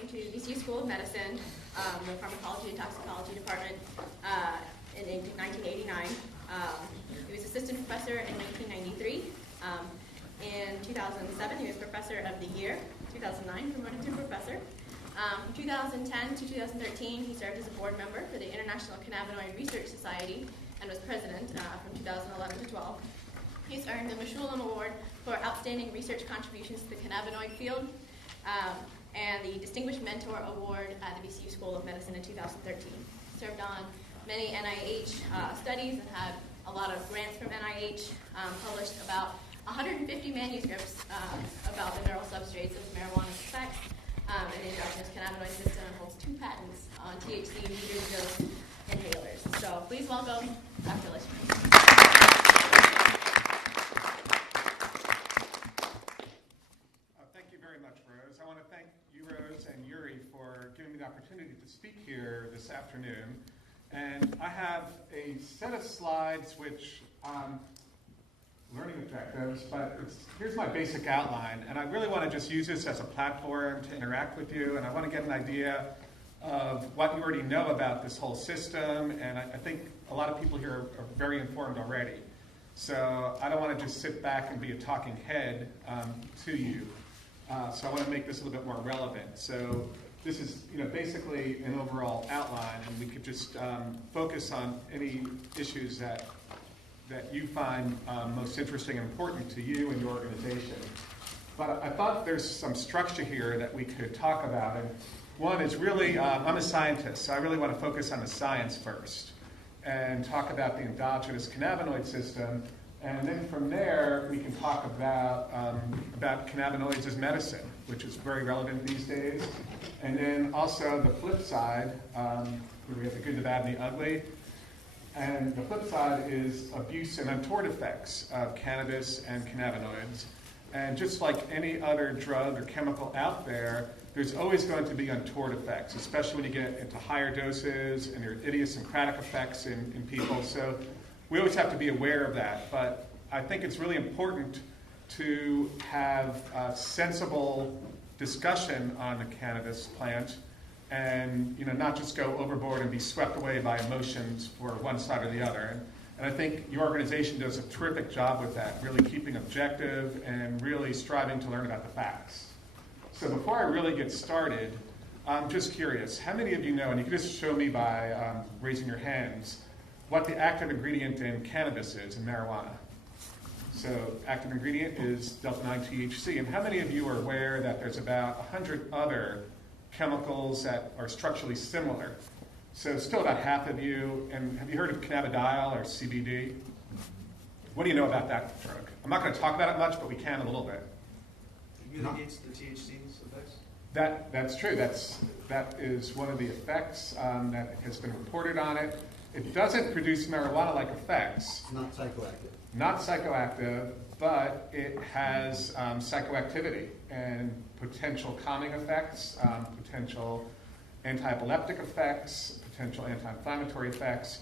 came to VCU School of Medicine, the Pharmacology and Toxicology Department in 1989. He was assistant professor in 1993. In 2007, he was Professor of the Year. 2009, promoted to professor. From 2010 to 2013, he served as a board member for the International Cannabinoid Research Society and was president from 2011 to 12. He's earned the Mechoulam Award for Outstanding Research Contributions to the Cannabinoid Field and the Distinguished Mentor Award at the VCU School of Medicine in 2013. Served on many NIH studies and had a lot of grants from NIH, published about 150 manuscripts about the neural substrates of marijuana's effects and the endogenous cannabinoid system, and holds 2 patents on THC meters dose inhalers. So please welcome Dr. Lishman. Thank you very much, Rose. I want to thank you, Rose, and Yuri for giving me the opportunity to speak here this afternoon. And I have a set of slides which learning objectives, but here's my basic outline. And I really want to just use this as a platform to interact with you, and I want to get an idea of what you already know about this whole system, and I think a lot of people here are very informed already. So I don't want to just sit back and be a talking head to you. So I want to make this a little bit more relevant. So this is, basically an overall outline, and we could just focus on any issues that you find most interesting and important to you and your organization. But I thought there's some structure here that we could talk about. And one is really, I'm a scientist, so I really want to focus on the science first and talk about the endogenous cannabinoid system. And then from there, we can talk about cannabinoids as medicine, which is very relevant these days. And then also the flip side, we have the good, the bad, and the ugly. And the flip side is abuse and untoward effects of cannabis and cannabinoids. And just like any other drug or chemical out there, there's always going to be untoward effects, especially when you get into higher doses and your idiosyncratic effects in people. So we always have to be aware of that. But I think it's really important to have a sensible discussion on the cannabis plant, and not just go overboard and be swept away by emotions for one side or the other. And I think your organization does a terrific job with that, really keeping objective and really striving to learn about the facts. So before I really get started, I'm just curious, how many of you know, and you can just show me by raising your hands, what the active ingredient in cannabis is, in marijuana? So active ingredient is delta-9 THC. And how many of you are aware that there's about 100 other chemicals that are structurally similar? So still about half of you. And have you heard of cannabidiol or CBD? What do you know about that drug? I'm not going to talk about it much, but we can a little bit. It mitigates the THC's effects? That's true. That is one of the effects that has been reported on it. It doesn't produce marijuana-like effects. Not psychoactive. Not psychoactive, but it has psychoactivity and potential calming effects, potential anti-epileptic effects, potential anti-inflammatory effects.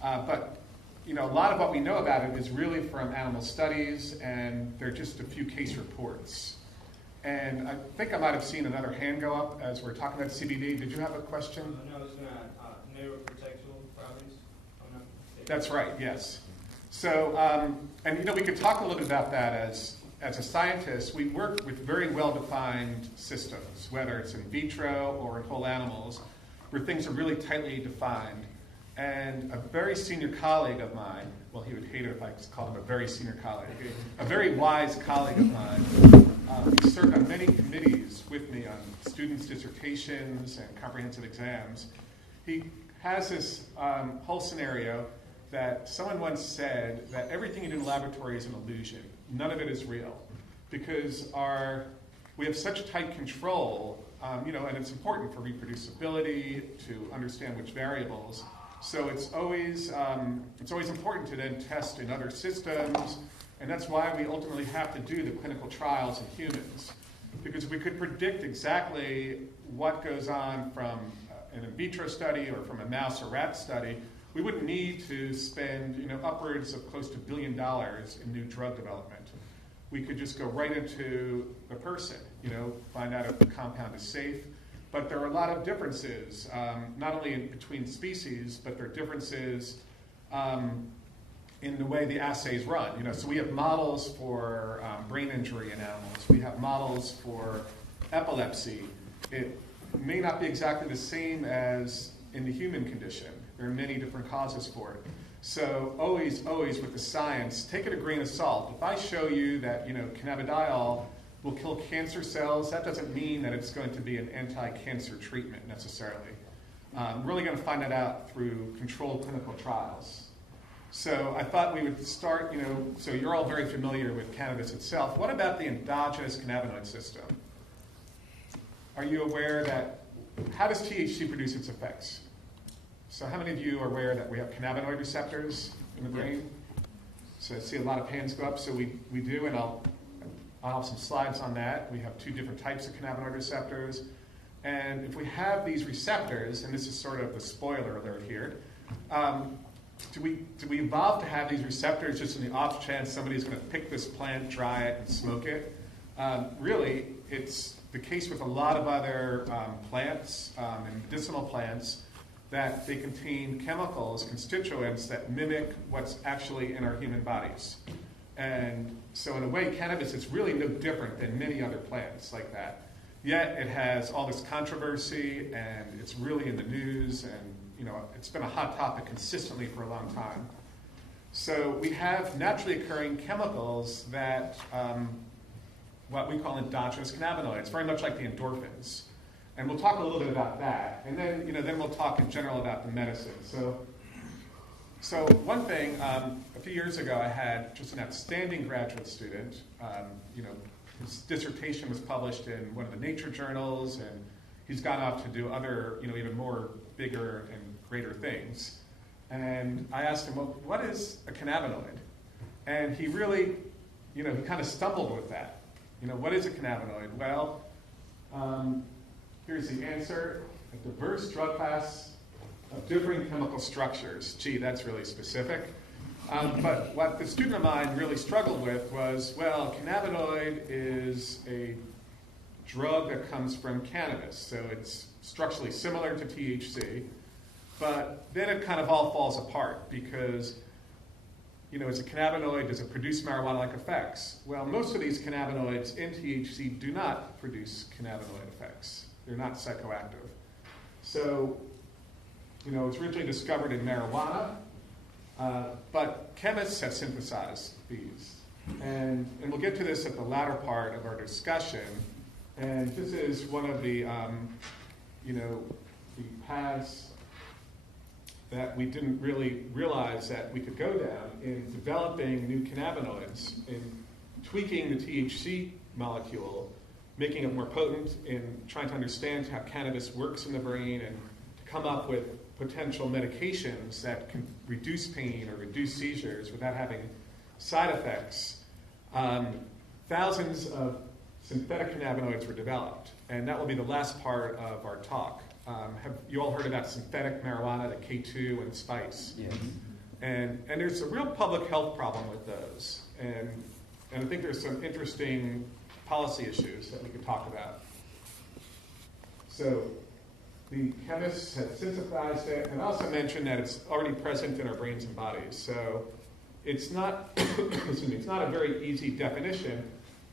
But a lot of what we know about it is really from animal studies, and there are just a few case reports. And I think I might have seen another hand go up as we're talking about CBD. Did you have a question? No, it's not neuroprotectual properties. I'm not mistaken. That's right, yes. So, and we could talk a little bit about that as a scientist. We work with very well-defined systems, whether it's in vitro or in whole animals, where things are really tightly defined. And a very senior colleague of mine, well, he would hate it if I called him a very senior colleague, a very wise colleague of mine, he served on many committees with me on students' dissertations and comprehensive exams. He has this whole scenario that someone once said that everything you do in the laboratory is an illusion. None of it is real, because we have such tight control, and it's important for reproducibility to understand which variables. So it's always important to then test in other systems, and that's why we ultimately have to do the clinical trials in humans, because we could predict exactly what goes on from an in vitro study or from a mouse or rat study. We wouldn't need to spend upwards of close to $1 billion in new drug development. We could just go right into the person, find out if the compound is safe. but there are a lot of differences, not only between species, but there are differences in the way the assays run. So we have models for brain injury in animals. We have models for epilepsy. It may not be exactly the same as in the human condition. There are many different causes for it. So always with the science, take it a grain of salt. If I show you that cannabidiol will kill cancer cells, that doesn't mean that it's going to be an anti-cancer treatment necessarily. We're really going to find that out through controlled clinical trials. So I thought we would start, so you're all very familiar with cannabis itself. What about the endogenous cannabinoid system? Are you aware that, how does THC produce its effects? So how many of you are aware that we have cannabinoid receptors in the brain? So I see a lot of hands go up, so we do, and I'll have some slides on that. We have two different types of cannabinoid receptors. And if we have these receptors, and this is sort of the spoiler alert here, do we evolve to have these receptors just in the off chance somebody's going to pick this plant, dry it, and smoke it? Really, it's the case with a lot of other plants and medicinal plants that they contain chemicals, constituents that mimic what's actually in our human bodies. And so in a way, cannabis is really no different than many other plants like that. Yet it has all this controversy, and it's really in the news, and it's been a hot topic consistently for a long time. So we have naturally occurring chemicals that, what we call endogenous cannabinoids, very much like the endorphins. And we'll talk a little bit about that, and then then we'll talk in general about the medicine. So one thing, a few years ago, I had just an outstanding graduate student. His dissertation was published in one of the Nature journals, and he's gone off to do other, even more bigger and greater things. And I asked him, well, what is a cannabinoid? And he really, he kind of stumbled with that. What is a cannabinoid? Well, here's the answer: a diverse drug class of differing chemical structures. Gee, that's really specific. But what the student of mine really struggled with was, well, cannabinoid is a drug that comes from cannabis, so it's structurally similar to THC, but then it kind of all falls apart because, as a cannabinoid, does it produce marijuana-like effects? Well, most of these cannabinoids in THC do not produce cannabinoid effects. They're not psychoactive. So, it was originally discovered in marijuana, but chemists have synthesized these. And we'll get to this at the latter part of our discussion. And this is one of the, the paths that we didn't really realize that we could go down in developing new cannabinoids, in tweaking the THC molecule, making it more potent, in trying to understand how cannabis works in the brain, and to come up with potential medications that can reduce pain or reduce seizures without having side effects. Thousands of synthetic cannabinoids were developed, and that will be the last part of our talk. Have you all heard about synthetic marijuana, the K2 and spice? Yeah. And there's a real public health problem with those, and I think there's some interesting policy issues that we could talk about. So the chemists have synthesized it, and I also mentioned that it's already present in our brains and bodies. So it's not, it's not a very easy definition,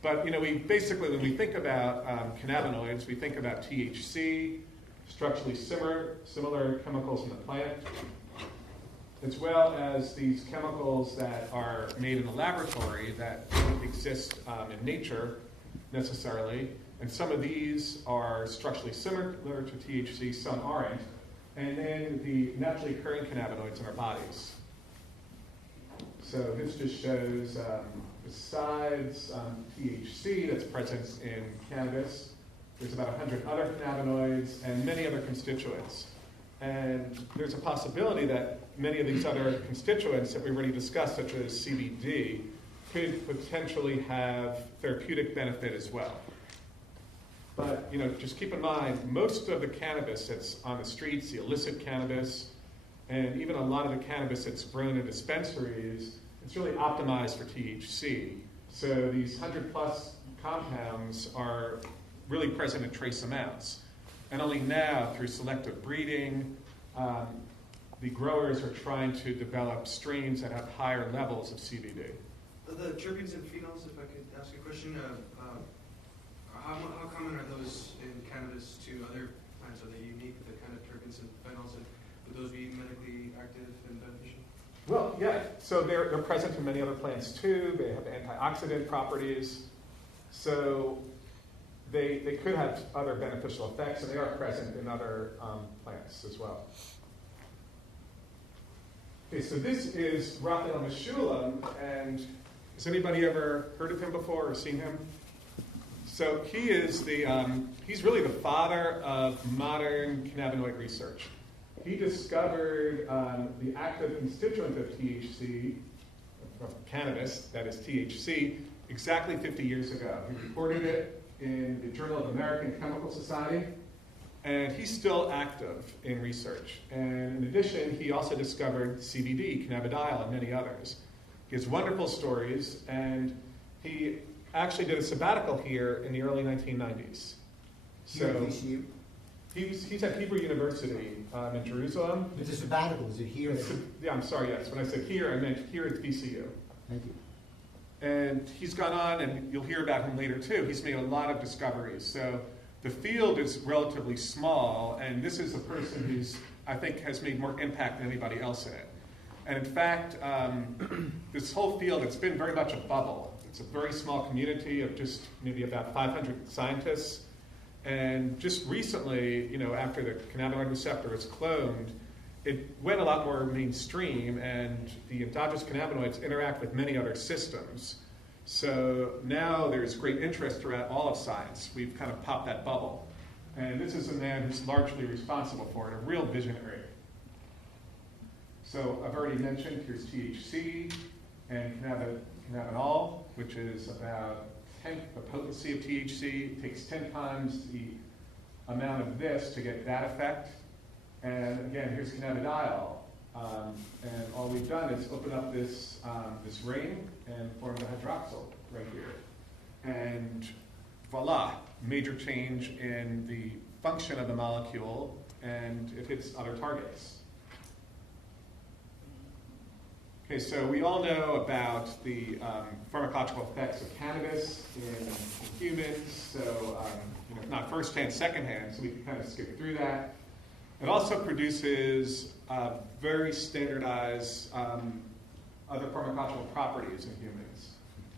but we basically, when we think about cannabinoids, we think about THC, structurally similar chemicals in the plant, as well as these chemicals that are made in the laboratory that don't exist in nature necessarily. And some of these are structurally similar to THC, some aren't. And then the naturally occurring cannabinoids in our bodies. So this just shows, besides THC that's present in cannabis, there's about 100 other cannabinoids and many other constituents. And there's a possibility that many of these other constituents that we already discussed, such as CBD, could potentially have therapeutic benefit as well. But just keep in mind, most of the cannabis that's on the streets, the illicit cannabis, and even a lot of the cannabis that's grown in dispensaries, it's really optimized for THC. So these 100+ compounds are really present in trace amounts. And only now, through selective breeding, the growers are trying to develop strains that have higher levels of CBD. The terpenes and phenols, if I could ask a question, how common are those in cannabis to other plants? Are they unique, the kind of terpenes and phenols, and would those be medically active and beneficial? Well, yeah. So they're present in many other plants too. They have antioxidant properties. So they could have other beneficial effects, and they are present in other plants as well. Okay, so this is Raphael Meshulam, and has anybody ever heard of him before or seen him? So he is he's really the father of modern cannabinoid research. He discovered the active constituent of THC, of cannabis, that is THC, exactly 50 years ago. He reported it in the Journal of American Chemical Society, and he's still active in research. And in addition, he also discovered CBD, cannabidiol, and many others. He has wonderful stories, and he actually did a sabbatical here in the early 1990s. Here at VCU? He's at Hebrew University in Jerusalem. It's a sabbatical, is it here? Yeah, I'm sorry, yes. When I said here, I meant here at VCU. Thank you. And he's gone on, and you'll hear about him later too. He's made a lot of discoveries. So the field is relatively small, and this is a person who's, I think, has made more impact than anybody else in it. And in fact, this whole field, it's been very much a bubble. It's a very small community of just maybe about 500 scientists. And just recently, after the cannabinoid receptor was cloned, it went a lot more mainstream, and the endogenous cannabinoids interact with many other systems. So now there's great interest throughout all of science. We've kind of popped that bubble. And this is a man who's largely responsible for it, a real visionary. So I've already mentioned, here's THC and cannabinol, which is about 10th the potency of THC. It takes 10 times the amount of this to get that effect. And again, here's cannabidiol. And all we've done is open up this ring and form the hydroxyl right here. And voila, major change in the function of the molecule, and it hits other targets. Okay, so we all know about the pharmacological effects of cannabis in humans, so not firsthand, secondhand, so we can kind of skip through that. It also produces very standardized other pharmacological properties in humans,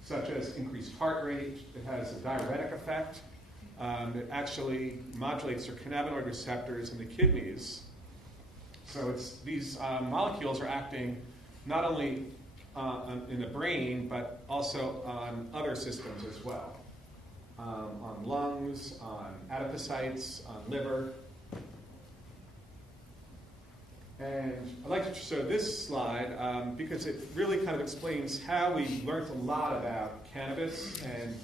such as increased heart rate. It has a diuretic effect. It actually modulates your cannabinoid receptors in the kidneys. So these molecules are acting not only in the brain, but also on other systems as well, on lungs, on adipocytes, on liver. And I'd like to show this slide because it really kind of explains how we learned a lot about cannabis and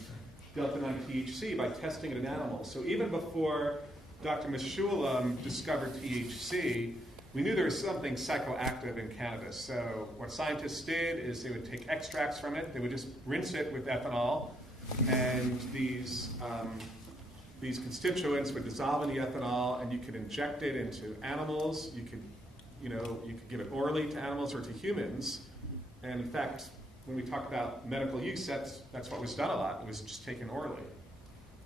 delta-9 THC by testing it in animals. So even before Dr. Meshulam discovered THC, we knew there was something psychoactive in cannabis. So what scientists did is they would take extracts from it, they would just rinse it with ethanol, and these constituents would dissolve in the ethanol, and you could inject it into animals. You could give it orally to animals or to humans. And in fact, when we talk about medical use, that's what was done a lot. It was just taken orally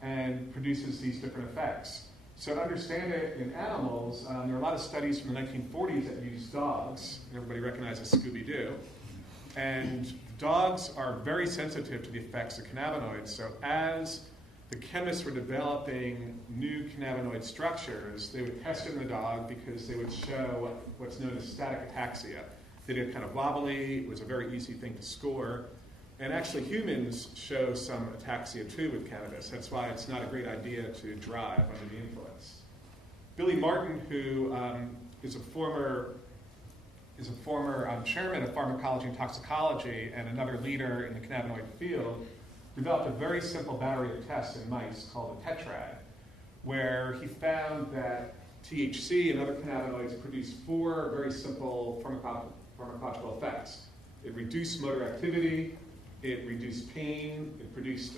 and produces these different effects. So to understand it in animals, there are a lot of studies from the 1940s that use dogs. Everybody recognizes Scooby-Doo. And dogs are very sensitive to the effects of cannabinoids. So as the chemists were developing new cannabinoid structures, they would test it in the dog because they would show what's known as static ataxia. They did kind of wobbly. It was a very easy thing to score. And actually humans show some ataxia too with cannabis. That's why it's not a great idea to drive under the influence. Billy Martin, who is a former chairman of pharmacology and toxicology and another leader in the cannabinoid field, developed a very simple battery of tests in mice called a tetrad, where he found that THC and other cannabinoids produce 4 very simple pharmacological effects. It reduced motor activity, it reduced pain, it produced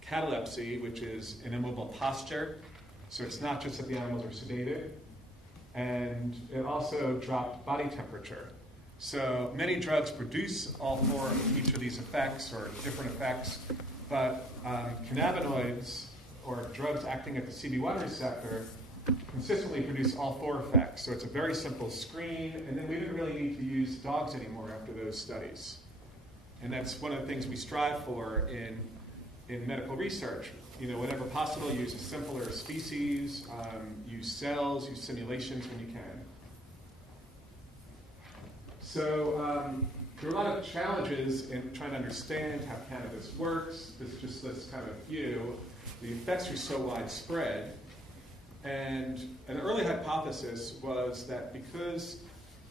catalepsy, which is an immobile posture, So it's not just that the animals are sedated, and it also dropped body temperature. So many drugs produce all four of each of these effects or different effects, but cannabinoids, or drugs acting at the CB1 receptor, consistently produce all four effects. So it's a very simple screen, and then we didn't really need to use dogs anymore after those studies. And that's one of the things we strive for in medical research. Whenever possible, use a simpler species, use cells, use simulations when you can. So there are a lot of challenges in trying to understand how cannabis works. This just lists kind of a few. The effects are so widespread. And an early hypothesis was that because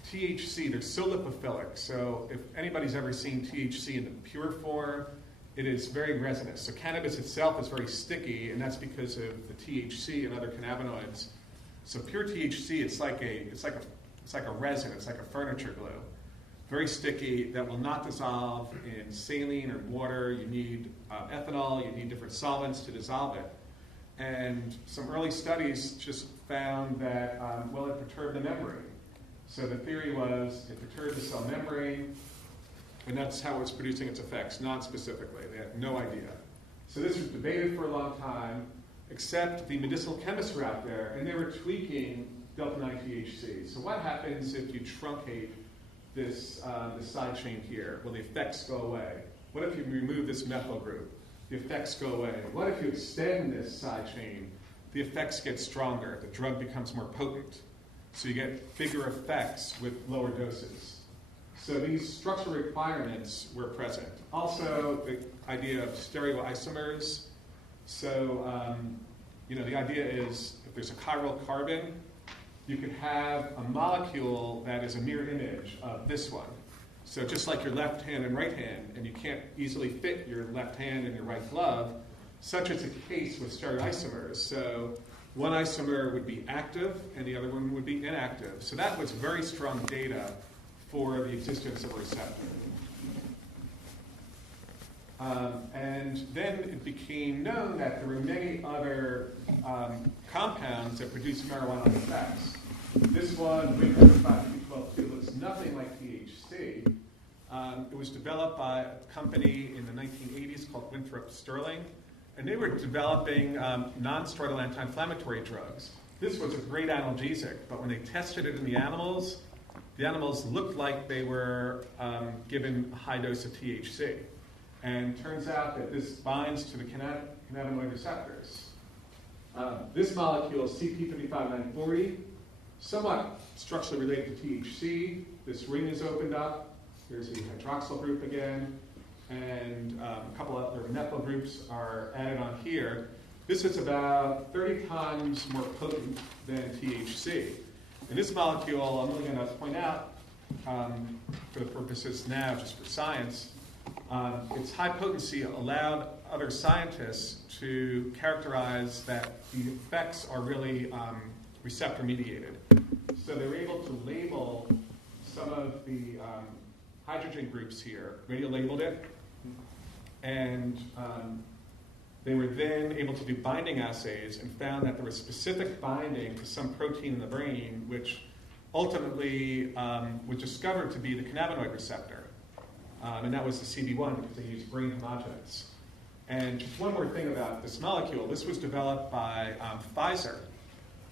THC, they're so lipophilic, so if anybody's ever seen THC in the pure form, it is very resinous. So cannabis itself is very sticky, and that's because of the THC and other cannabinoids. So pure THC, it's like a resin, it's like a furniture glue. Very sticky, that will not dissolve in saline or water. You need ethanol, you need different solvents to dissolve it. And some early studies just found that, it perturbed the membrane. So the theory was it perturbed the cell membrane, and that's how it's producing its effects, non-specifically. They had no idea. So this was debated for a long time, except the medicinal chemists were out there, and they were tweaking delta-9 THC. So what happens if you truncate this side chain here? Well, the effects go away. What if you remove this methyl group? The effects go away. What if you extend this side chain? The effects get stronger. The drug becomes more potent. So you get bigger effects with lower doses. So these structural requirements were present. Also, the idea of stereoisomers. So, the idea is if there's a chiral carbon, you could have a molecule that is a mirror image of this one. So just like your left hand and right hand, and you can't easily fit your left hand in your right glove, such is the case with stereoisomers. So one isomer would be active, and the other one would be inactive. So that was very strong data for the existence of a receptor. And then it became known that there were many other compounds that produce marijuana effects. This one, WIN-5-12-2, looks nothing like THC. It was developed by a company in the 1980s called Winthrop Sterling, and they were developing non-steroidal anti-inflammatory drugs. This was a great analgesic, but when they tested it in the animals looked like they were given a high dose of THC. And turns out that this binds to the cannabinoid receptors. This molecule, CP55940, somewhat structurally related to THC. This ring is opened up. Here's the hydroxyl group again. And a couple other methyl groups are added on here. This is about 30 times more potent than THC. And this molecule, I'm only going to point out, for the purposes now, just for science, its high potency allowed other scientists to characterize that the effects are really receptor mediated. So they were able to label some of the hydrogen groups here, radio-labeled it, and they were then able to do binding assays and found that there was specific binding to some protein in the brain, which ultimately was discovered to be the cannabinoid receptor. And that was the CB1 because they used brain homogenants. And just one more thing about this molecule. This was developed by Pfizer.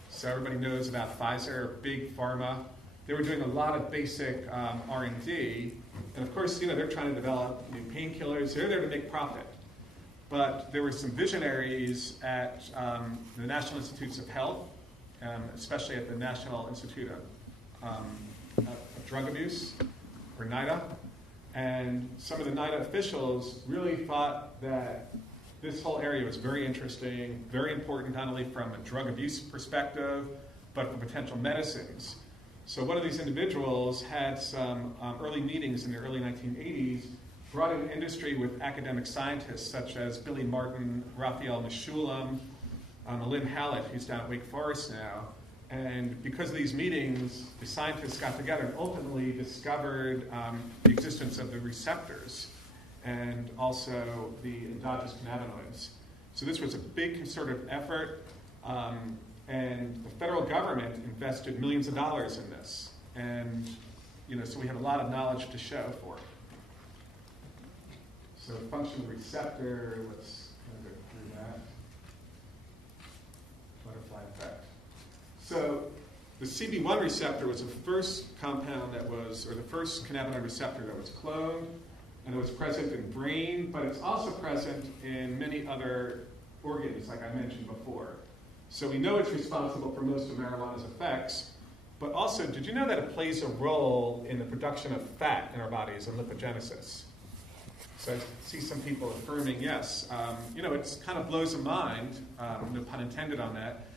So everybody knows about Pfizer, big pharma. They were doing a lot of basic R&D. And of course, they're trying to develop new painkillers. They're there to make profit. But there were some visionaries at the National Institutes of Health, especially at the National Institute of Drug Abuse, or NIDA. And some of the NIDA officials really thought that this whole area was very interesting, very important, not only from a drug abuse perspective, but for potential medicines. So one of these individuals had some early meetings in the early 1980s, brought in industry with academic scientists such as Billy Martin, Raphael Mechoulam, Lynn Hallett, who's down at Wake Forest now. And because of these meetings, the scientists got together and ultimately discovered the existence of the receptors and also the endogenous cannabinoids. So this was a big concerted effort. And the federal government invested millions of dollars in this. And, so we have a lot of knowledge to show for it. So function of the receptor, let's kind of go through that. Butterfly effect. So the CB1 receptor was the first compound that was, or the first cannabinoid receptor that was cloned, and it was present in brain, but it's also present in many other organs, like I mentioned before. So we know it's responsible for most of marijuana's effects, but also, did you know that it plays a role in the production of fat in our bodies and lipogenesis? So I see some people affirming yes. It kind of blows a mind, no pun intended on that,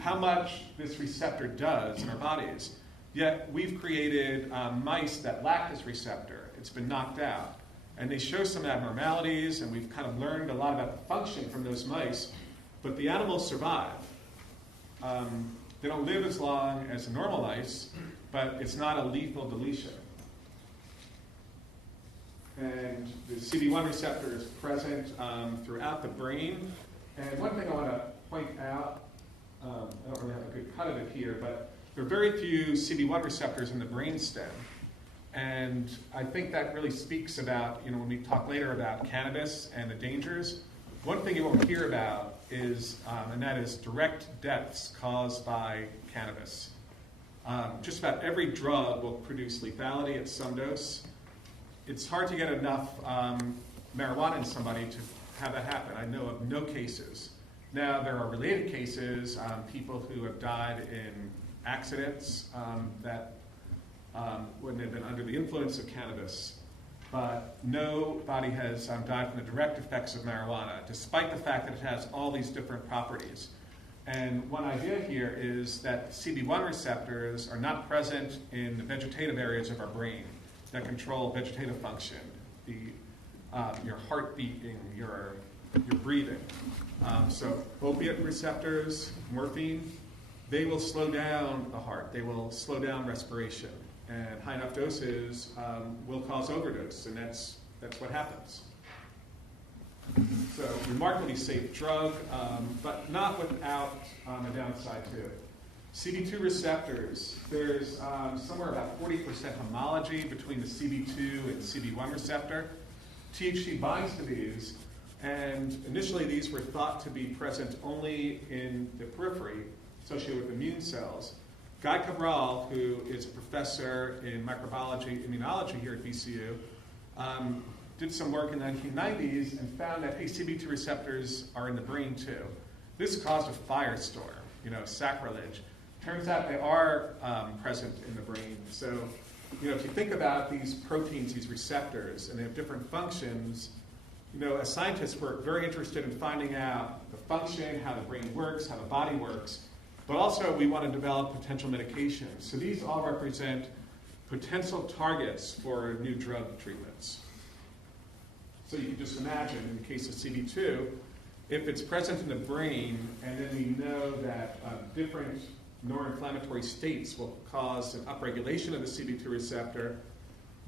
how much this receptor does in our bodies. Yet we've created mice that lack this receptor. It's been knocked out. And they show some abnormalities, and we've kind of learned a lot about the function from those mice, but the animals survive. They don't live as long as the normal mice, but it's not a lethal deletion. And the CB1 receptor is present throughout the brain. And one thing I want to point out, I don't really have a good cut of it here, but there are very few CB1 receptors in the brainstem. And I think that really speaks about, when we talk later about cannabis and the dangers, one thing you won't hear about is, and that is direct deaths caused by cannabis. Just about every drug will produce lethality at some dose. It's hard to get enough marijuana in somebody to have that happen. I know of no cases. Now, there are related cases, people who have died in accidents that when they've been under the influence of cannabis. But nobody has died from the direct effects of marijuana, despite the fact that it has all these different properties. And one idea here is that CB1 receptors are not present in the vegetative areas of our brain that control vegetative function, your heart beating, your breathing. So opiate receptors, morphine, they will slow down the heart. They will slow down respiration. And high enough doses will cause overdose, and that's what happens. So remarkably safe drug, but not without a downside to it. CB2 receptors, there's somewhere about 40% homology between the CB2 and CB1 receptor. THC binds to these, and initially these were thought to be present only in the periphery, associated with immune cells. Guy Cabral, who is a professor in microbiology, immunology here at VCU, did some work in the 1990s and found that CB2 receptors are in the brain too. This caused a firestorm, sacrilege. Turns out they are present in the brain. So, if you think about these proteins, these receptors, and they have different functions, as scientists, we're very interested in finding out the function, how the brain works, how the body works. But also, we want to develop potential medications. So these all represent potential targets for new drug treatments. So you can just imagine, in the case of CB2, if it's present in the brain, and then we know that different neuroinflammatory states will cause an upregulation of the CB2 receptor,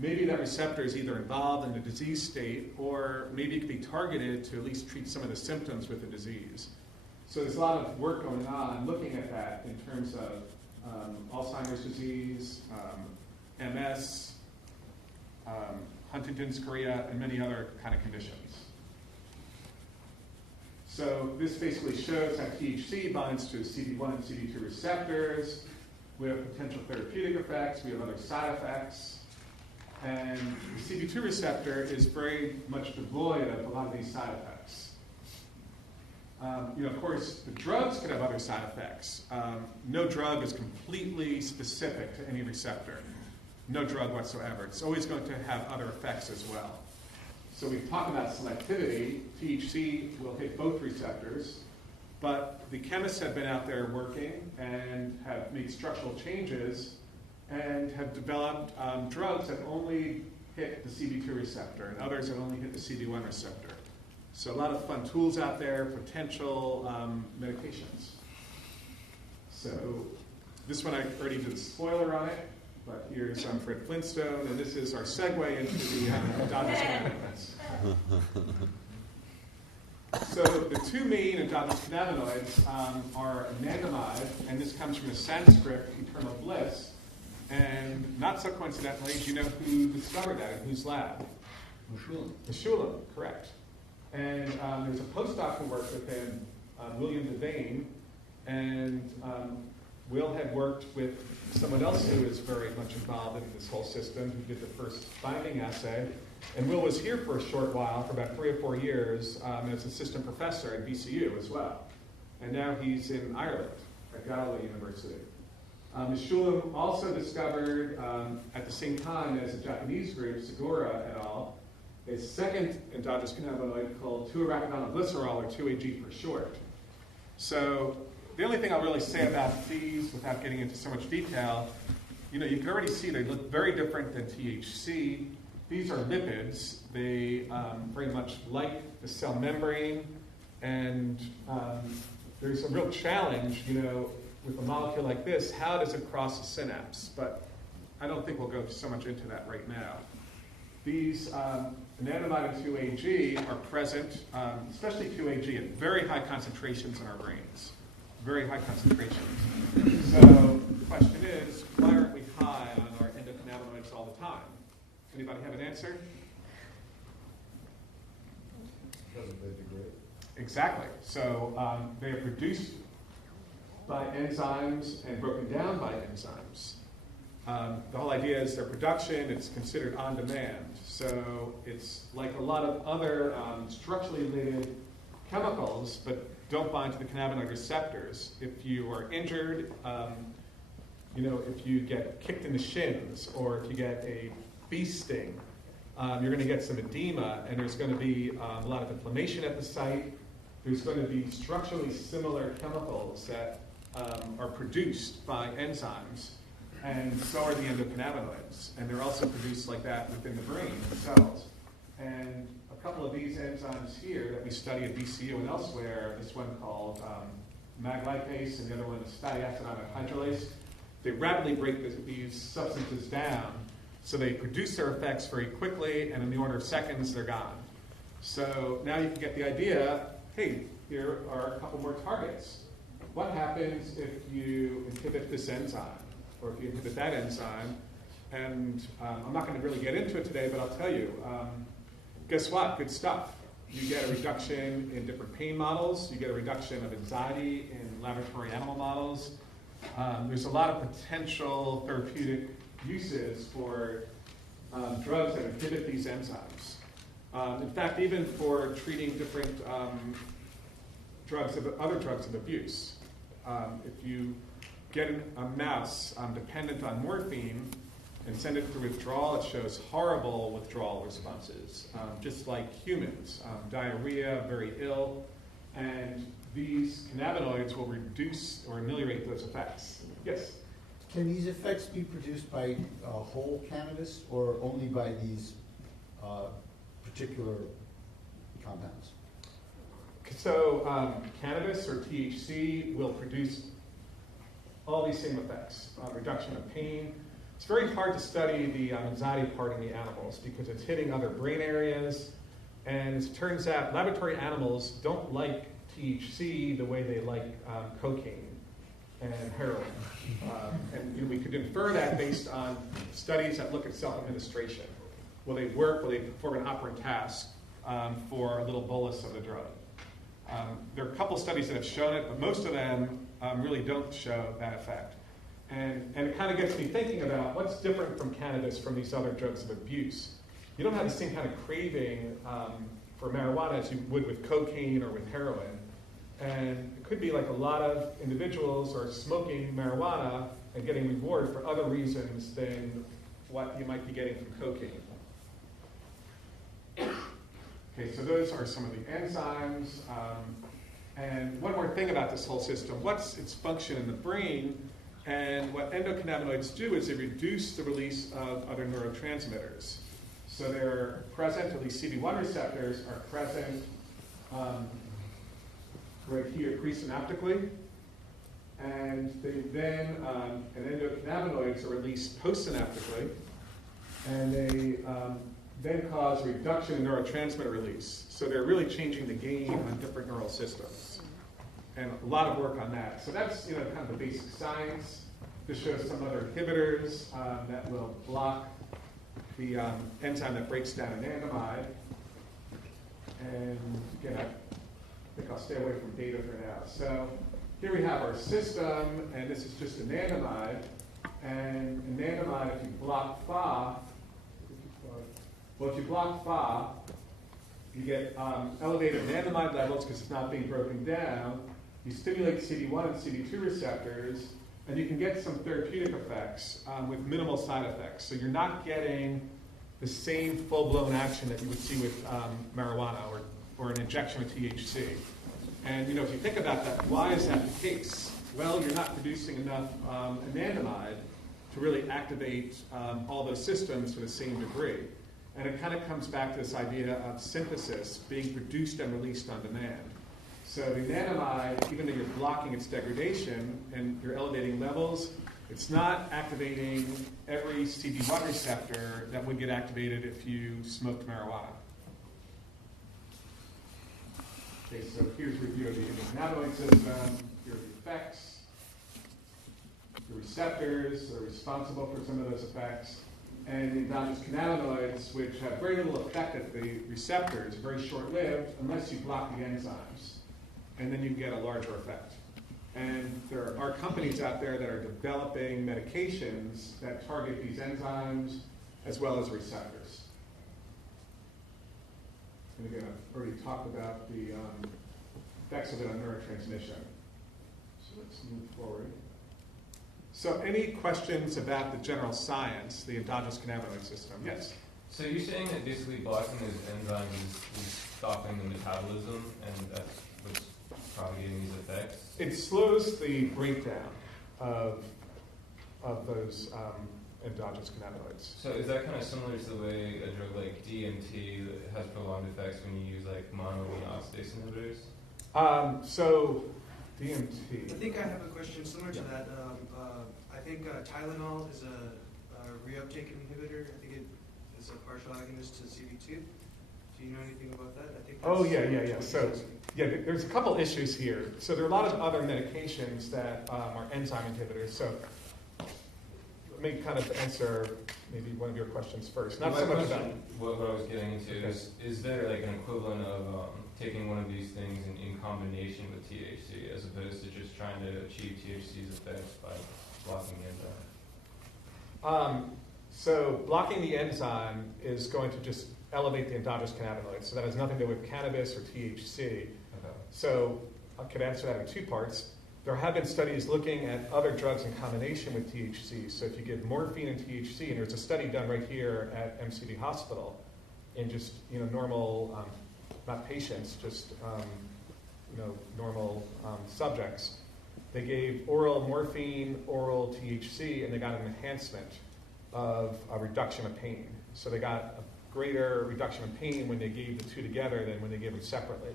maybe that receptor is either involved in the disease state, or maybe it could be targeted to at least treat some of the symptoms with the disease. So there's a lot of work going on looking at that in terms of Alzheimer's disease, MS, Huntington's chorea, and many other kind of conditions. So this basically shows how THC binds to CB1 and CB2 receptors. We have potential therapeutic effects. We have other side effects. And the CB2 receptor is very much devoid of a lot of these side effects. Of course, the drugs could have other side effects. No drug is completely specific to any receptor. No drug whatsoever. It's always going to have other effects as well. So we've talked about selectivity. THC will hit both receptors, but the chemists have been out there working and have made structural changes and have developed drugs that only hit the CB2 receptor and others that only hit the CB1 receptor. So a lot of fun tools out there, potential medications. So this one I already did a spoiler on it, but here's Fred Flintstone, and this is our segue into the Dodgers cannabinoids. So the two main endogenous cannabinoids are anandamide, and this comes from the Sanskrit eternal bliss. And not so coincidentally, do you know who discovered that in whose lab? Meshulam, correct. And there's a postdoc who worked with him, William Devane, and Will had worked with someone else who is very much involved in this whole system, who did the first binding assay. And Will was here for a short while, for about 3 or 4 years, as assistant professor at BCU as well. And now he's in Ireland at Galloway University. Meshulam also discovered, at the same time as a Japanese group, Segura et al., a second endogenous cannabinoid called 2-arachidonoglycerol, or 2-AG for short. So the only thing I'll really say about these, without getting into so much detail, you can already see they look very different than THC. These are lipids. They very much like the cell membrane, and there's a real challenge, with a molecule like this. How does it cross the synapse? But I don't think we'll go so much into that right now. These anandamide and 2-AG are present, especially 2-AG, at very high concentrations in our brains. Very high concentrations. So the question is, why aren't we high on our endocannabinoids all the time? Anybody have an answer? Because they degrade. Exactly. So they are produced by enzymes and broken down by enzymes. The whole idea is their production, it's considered on demand. So it's like a lot of other structurally related chemicals, but don't bind to the cannabinoid receptors. If you are injured, if you get kicked in the shins, or if you get a bee sting, you're going to get some edema, and there's going to be a lot of inflammation at the site. There's going to be structurally similar chemicals that are produced by enzymes, and so are the endocannabinoids. And they're also produced like that within the brain cells. And a couple of these enzymes here that we study at BCU and elsewhere, this one called MAG lipase and the other one is fatty acid hydrolase, they rapidly break these substances down, so they produce their effects very quickly, and in the order of seconds, they're gone. So now you can get the idea, hey, here are a couple more targets. What happens if you inhibit this enzyme, or if you inhibit that enzyme? And I'm not going to really get into it today, but I'll tell you, guess what? Good stuff. You get a reduction in different pain models. You get a reduction of anxiety in laboratory animal models. There's a lot of potential therapeutic uses for drugs that inhibit these enzymes. In fact, even for treating different other drugs of abuse. If you get a mouse dependent on morphine and send it through withdrawal, it shows horrible withdrawal responses, just like humans. Diarrhea, very ill, and these cannabinoids will reduce or ameliorate those effects. Yes? Can these effects be produced by whole cannabis or only by these particular compounds? So cannabis or THC will produce all these same effects, reduction of pain. It's very hard to study the anxiety part in the animals because it's hitting other brain areas. And as it turns out, laboratory animals don't like THC the way they like cocaine and heroin. And we could infer that based on studies that look at self-administration. Will they work? Will they perform an operant task for a little bolus of the drug? There are a couple studies that have shown it, but most of them really don't show that effect. And it kind of gets me thinking about what's different from cannabis from these other drugs of abuse. You don't have the same kind of craving for marijuana as you would with cocaine or with heroin. And it could be like a lot of individuals are smoking marijuana and getting reward for other reasons than what you might be getting from cocaine. Okay, so those are some of the enzymes. And one more thing about this whole system, what's its function in the brain? And what endocannabinoids do is they reduce the release of other neurotransmitters. So they're present, at least CB1 receptors are present right here presynaptically. And they then, and endocannabinoids are released postsynaptically. And they then cause a reduction in neurotransmitter release. So they're really changing the game on different neural systems. And a lot of work on that. So that's kind of the basic science. This shows some other inhibitors that will block the enzyme that breaks down anandamide. And again, I think I'll stay away from data for now. So here we have our system, and this is just anandamide. And anandamide, if you block Fa, you get elevated anandamide levels because it's not being broken down. You stimulate CD1 and CD2 receptors, and you can get some therapeutic effects with minimal side effects. So you're not getting the same full-blown action that you would see with marijuana or an injection with THC. And if you think about that, why is that the case? Well, you're not producing enough anandamide to really activate all those systems to the same degree. And it kind of comes back to this idea of synthesis being produced and released on demand. So the anandamide, even though you're blocking its degradation and you're elevating levels, it's not activating every CD1 receptor that would get activated if you smoked marijuana. Okay, so here's a review of the cannabinoid system. Here are the effects. The receptors are responsible for some of those effects. And the endogenous cannabinoids, which have very little effect at the receptors, are very short-lived unless you block the enzymes. And then you get a larger effect. And there are companies out there that are developing medications that target these enzymes as well as receptors. And again, I've already talked about the effects of it on neurotransmission. So let's move forward. So any questions about the general science, the endogenous cannabinoid system? Yes? So you're saying that basically blocking these enzymes is stopping the metabolism, and that's what's propagating these effects? It slows the breakdown of those endogenous cannabinoids. So is that kind of similar to the way a drug like DMT has prolonged effects when you use like monoamine oxidase inhibitors? So DMT. I think I have a question similar to that. I think Tylenol is a reuptake inhibitor. I think it is a partial agonist to CV2. Do you know anything about that? I think. Oh yeah. So there's a couple issues here. So there are a lot of other medications that are enzyme inhibitors. So let me kind of answer maybe one of your questions first. Not My so much question, about. what I was getting into is there like an equivalent of taking one of these things in combination with THC as opposed to just trying to achieve THC's effects by blocking the enzyme? So blocking the enzyme is going to just elevate the endogenous cannabinoids. So that has nothing to do with cannabis or THC. Okay. So I could answer that in two parts. There have been studies looking at other drugs in combination with THC. So if you give morphine and THC, and there's a study done right here at MCD Hospital in just normal, not patients, just normal subjects. They gave oral morphine, oral THC, and they got an enhancement of a reduction of pain. So they got a greater reduction of pain when they gave the two together than when they gave them separately.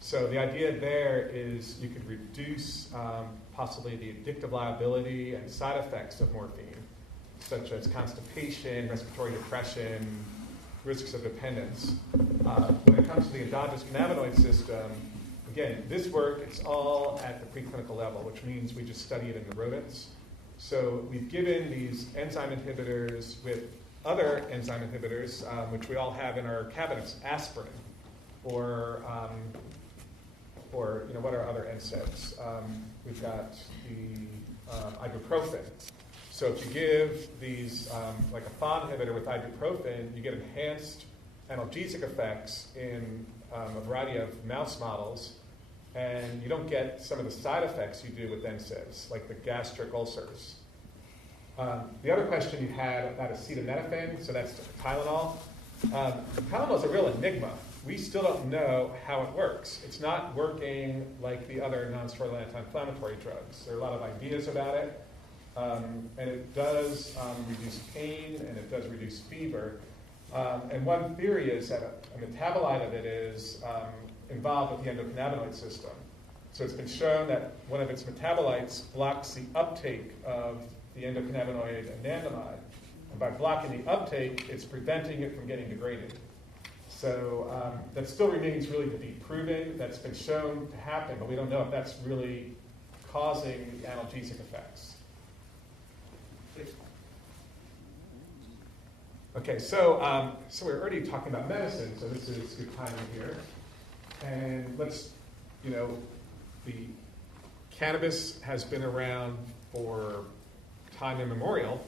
So the idea there is you could reduce possibly the addictive liability and side effects of morphine, such as constipation, respiratory depression, risks of dependence. When it comes to the endogenous cannabinoid system, again, this work, it's all at the preclinical level, which means we just study it in the rodents. So we've given these enzyme inhibitors with other enzyme inhibitors, which we all have in our cabinets, aspirin, or what are other NSAIDs? We've got the ibuprofen. So if you give these, like a FA inhibitor with ibuprofen, you get enhanced analgesic effects in a variety of mouse models, and you don't get some of the side effects you do with NSAIDs, like the gastric ulcers. The other question you had about acetaminophen, so that's Tylenol. Tylenol is a real enigma. We still don't know how it works. It's not working like the other non-steroidal anti-inflammatory drugs. There are a lot of ideas about it, and it does reduce pain, and it does reduce fever. And one theory is that a metabolite of it is involved with the endocannabinoid system. So it's been shown that one of its metabolites blocks the uptake of the endocannabinoid anandamide, And by blocking the uptake, it's preventing it from getting degraded. So that still remains really to be proven. That's been shown to happen, but we don't know if that's really causing the analgesic effects. Okay, so we're already talking about medicine, so this is good timing here. And let's, the cannabis has been around for time immemorial,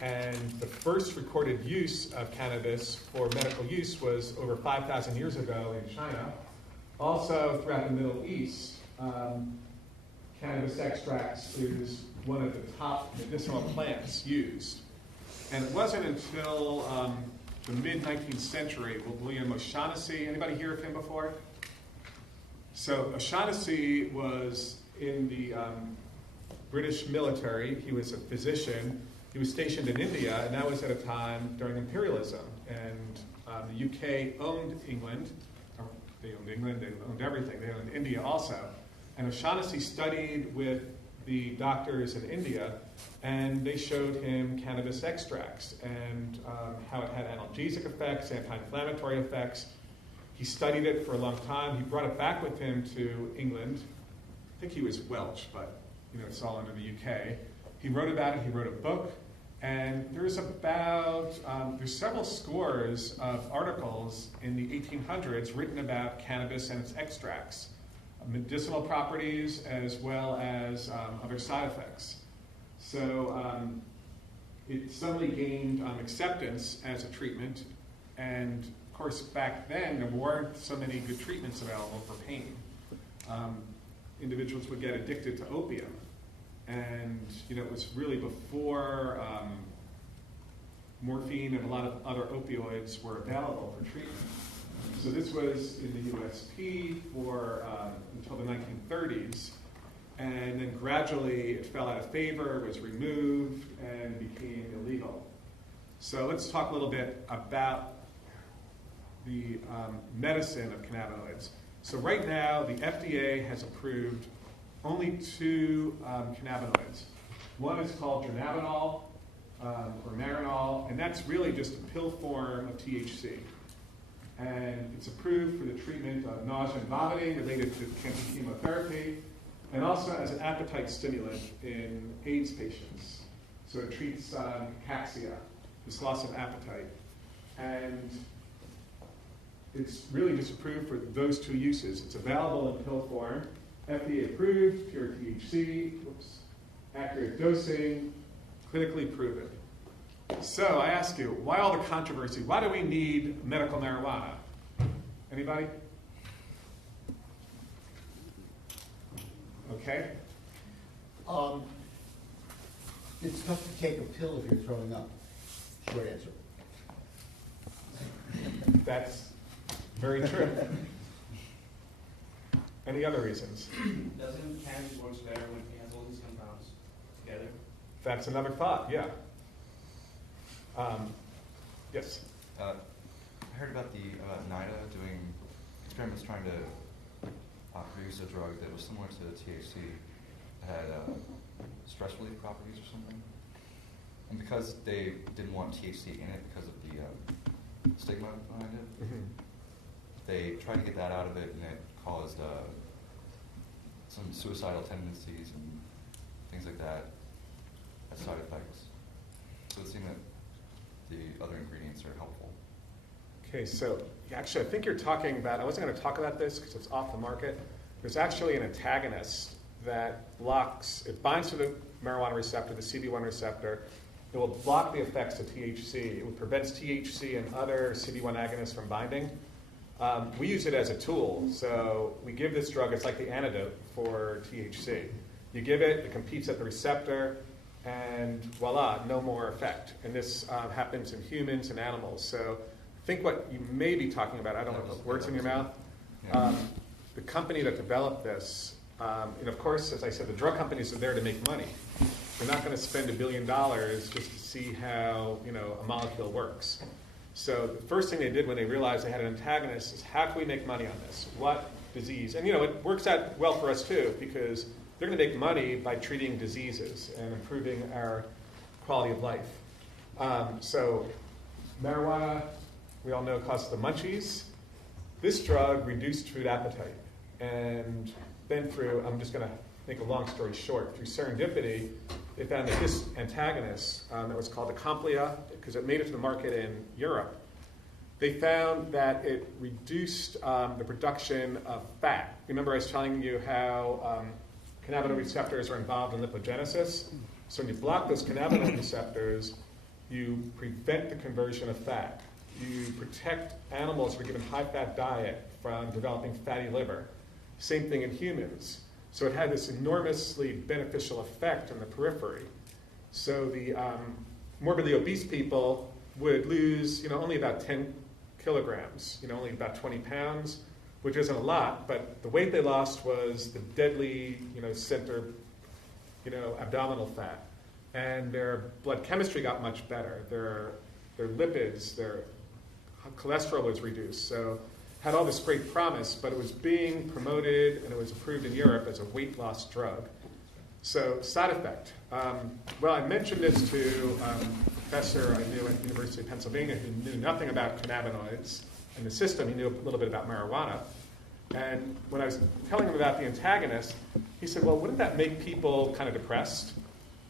and the first recorded use of cannabis for medical use was over 5,000 years ago in China. Also, throughout the Middle East, cannabis extracts is one of the top medicinal plants used. And it wasn't until the mid-19th century when William O'Shaughnessy, anybody hear of him before? So O'Shaughnessy was in the British military. He was a physician. He was stationed in India, and that was at a time during imperialism. And the UK owned England. They owned England, they owned everything. They owned India also. And O'Shaughnessy studied with the doctors in India, and they showed him cannabis extracts and how it had analgesic effects, anti-inflammatory effects. He studied it for a long time. He brought it back with him to England. I think he was Welsh, but it's all under the UK. He wrote about it. He wrote a book, and there's several scores of articles in the 1800s written about cannabis and its extracts, medicinal properties as well as other side effects. So it suddenly gained acceptance as a treatment, and of course back then there weren't so many good treatments available for pain. Individuals would get addicted to opium, and it was really before morphine and a lot of other opioids were available for treatment. So this was in the USP for until the 1930s, and then gradually it fell out of favor, was removed, and became illegal. So let's talk a little bit about the medicine of cannabinoids. So right now, the FDA has approved only two cannabinoids. One is called dronabinol or Marinol, and that's really just a pill form of THC. And it's approved for the treatment of nausea and vomiting related to cancer chemotherapy, and also as an appetite stimulant in AIDS patients. So it treats cachexia, this loss of appetite. And it's really just approved for those two uses. It's available in pill form, FDA approved, pure THC, accurate dosing, clinically proven. So I ask you, why all the controversy? Why do we need medical marijuana? Anybody? Okay. It's tough to take a pill if you're throwing up. Short answer. That's very true. Any other reasons? Doesn't cannabis work better when it has all these compounds together? That's another thought, yeah. Yes? I heard about NIDA doing experiments trying to produce a drug that was similar to THC, had stress relief properties or something. And because they didn't want THC in it because of the stigma behind it, they tried to get that out of it, and it caused some suicidal tendencies and things like that as side effects. So it seemed that the other ingredients are helpful. Okay, so actually I think you're talking about, I wasn't going to talk about this because it's off the market. There's actually an antagonist that blocks, it binds to the marijuana receptor, the CB1 receptor. It will block the effects of THC. It prevents THC and other CB1 agonists from binding. We use it as a tool. So we give this drug, it's like the antidote for THC. You give it, it competes at the receptor, and voila, no more effect. And this happens in humans and animals. So I think what you may be talking about, I don't know, words in your mouth. Yeah. The company that developed this, and of course, as I said, the drug companies are there to make money. They're not going to spend $1 billion just to see how a molecule works. So the first thing they did when they realized they had an antagonist is, how can we make money on this? What disease? And it works out well for us too, because they're going to make money by treating diseases and improving our quality of life. So marijuana, we all know, causes the munchies. This drug reduced food appetite. And then through, I'm just going to make a long story short, through serendipity, they found that this antagonist, that was called Acomplia, because it made it to the market in Europe, they found that it reduced the production of fat. Remember I was telling you how cannabinoid receptors are involved in lipogenesis? So when you block those cannabinoid receptors, you prevent the conversion of fat. You protect animals who are given high-fat diet from developing fatty liver. Same thing in humans. So it had this enormously beneficial effect on the periphery. So the morbidly obese people would lose, only about 10 kilograms, only about 20 pounds, which isn't a lot, but the weight they lost was the deadly, center, abdominal fat. And their blood chemistry got much better. Their lipids, their cholesterol was reduced. So had all this great promise, but it was being promoted and it was approved in Europe as a weight loss drug. So side effect. Well, I mentioned this to a professor I knew at the University of Pennsylvania who knew nothing about cannabinoids and the system. He knew a little bit about marijuana. And when I was telling him about the antagonist, he said, well, wouldn't that make people kind of depressed?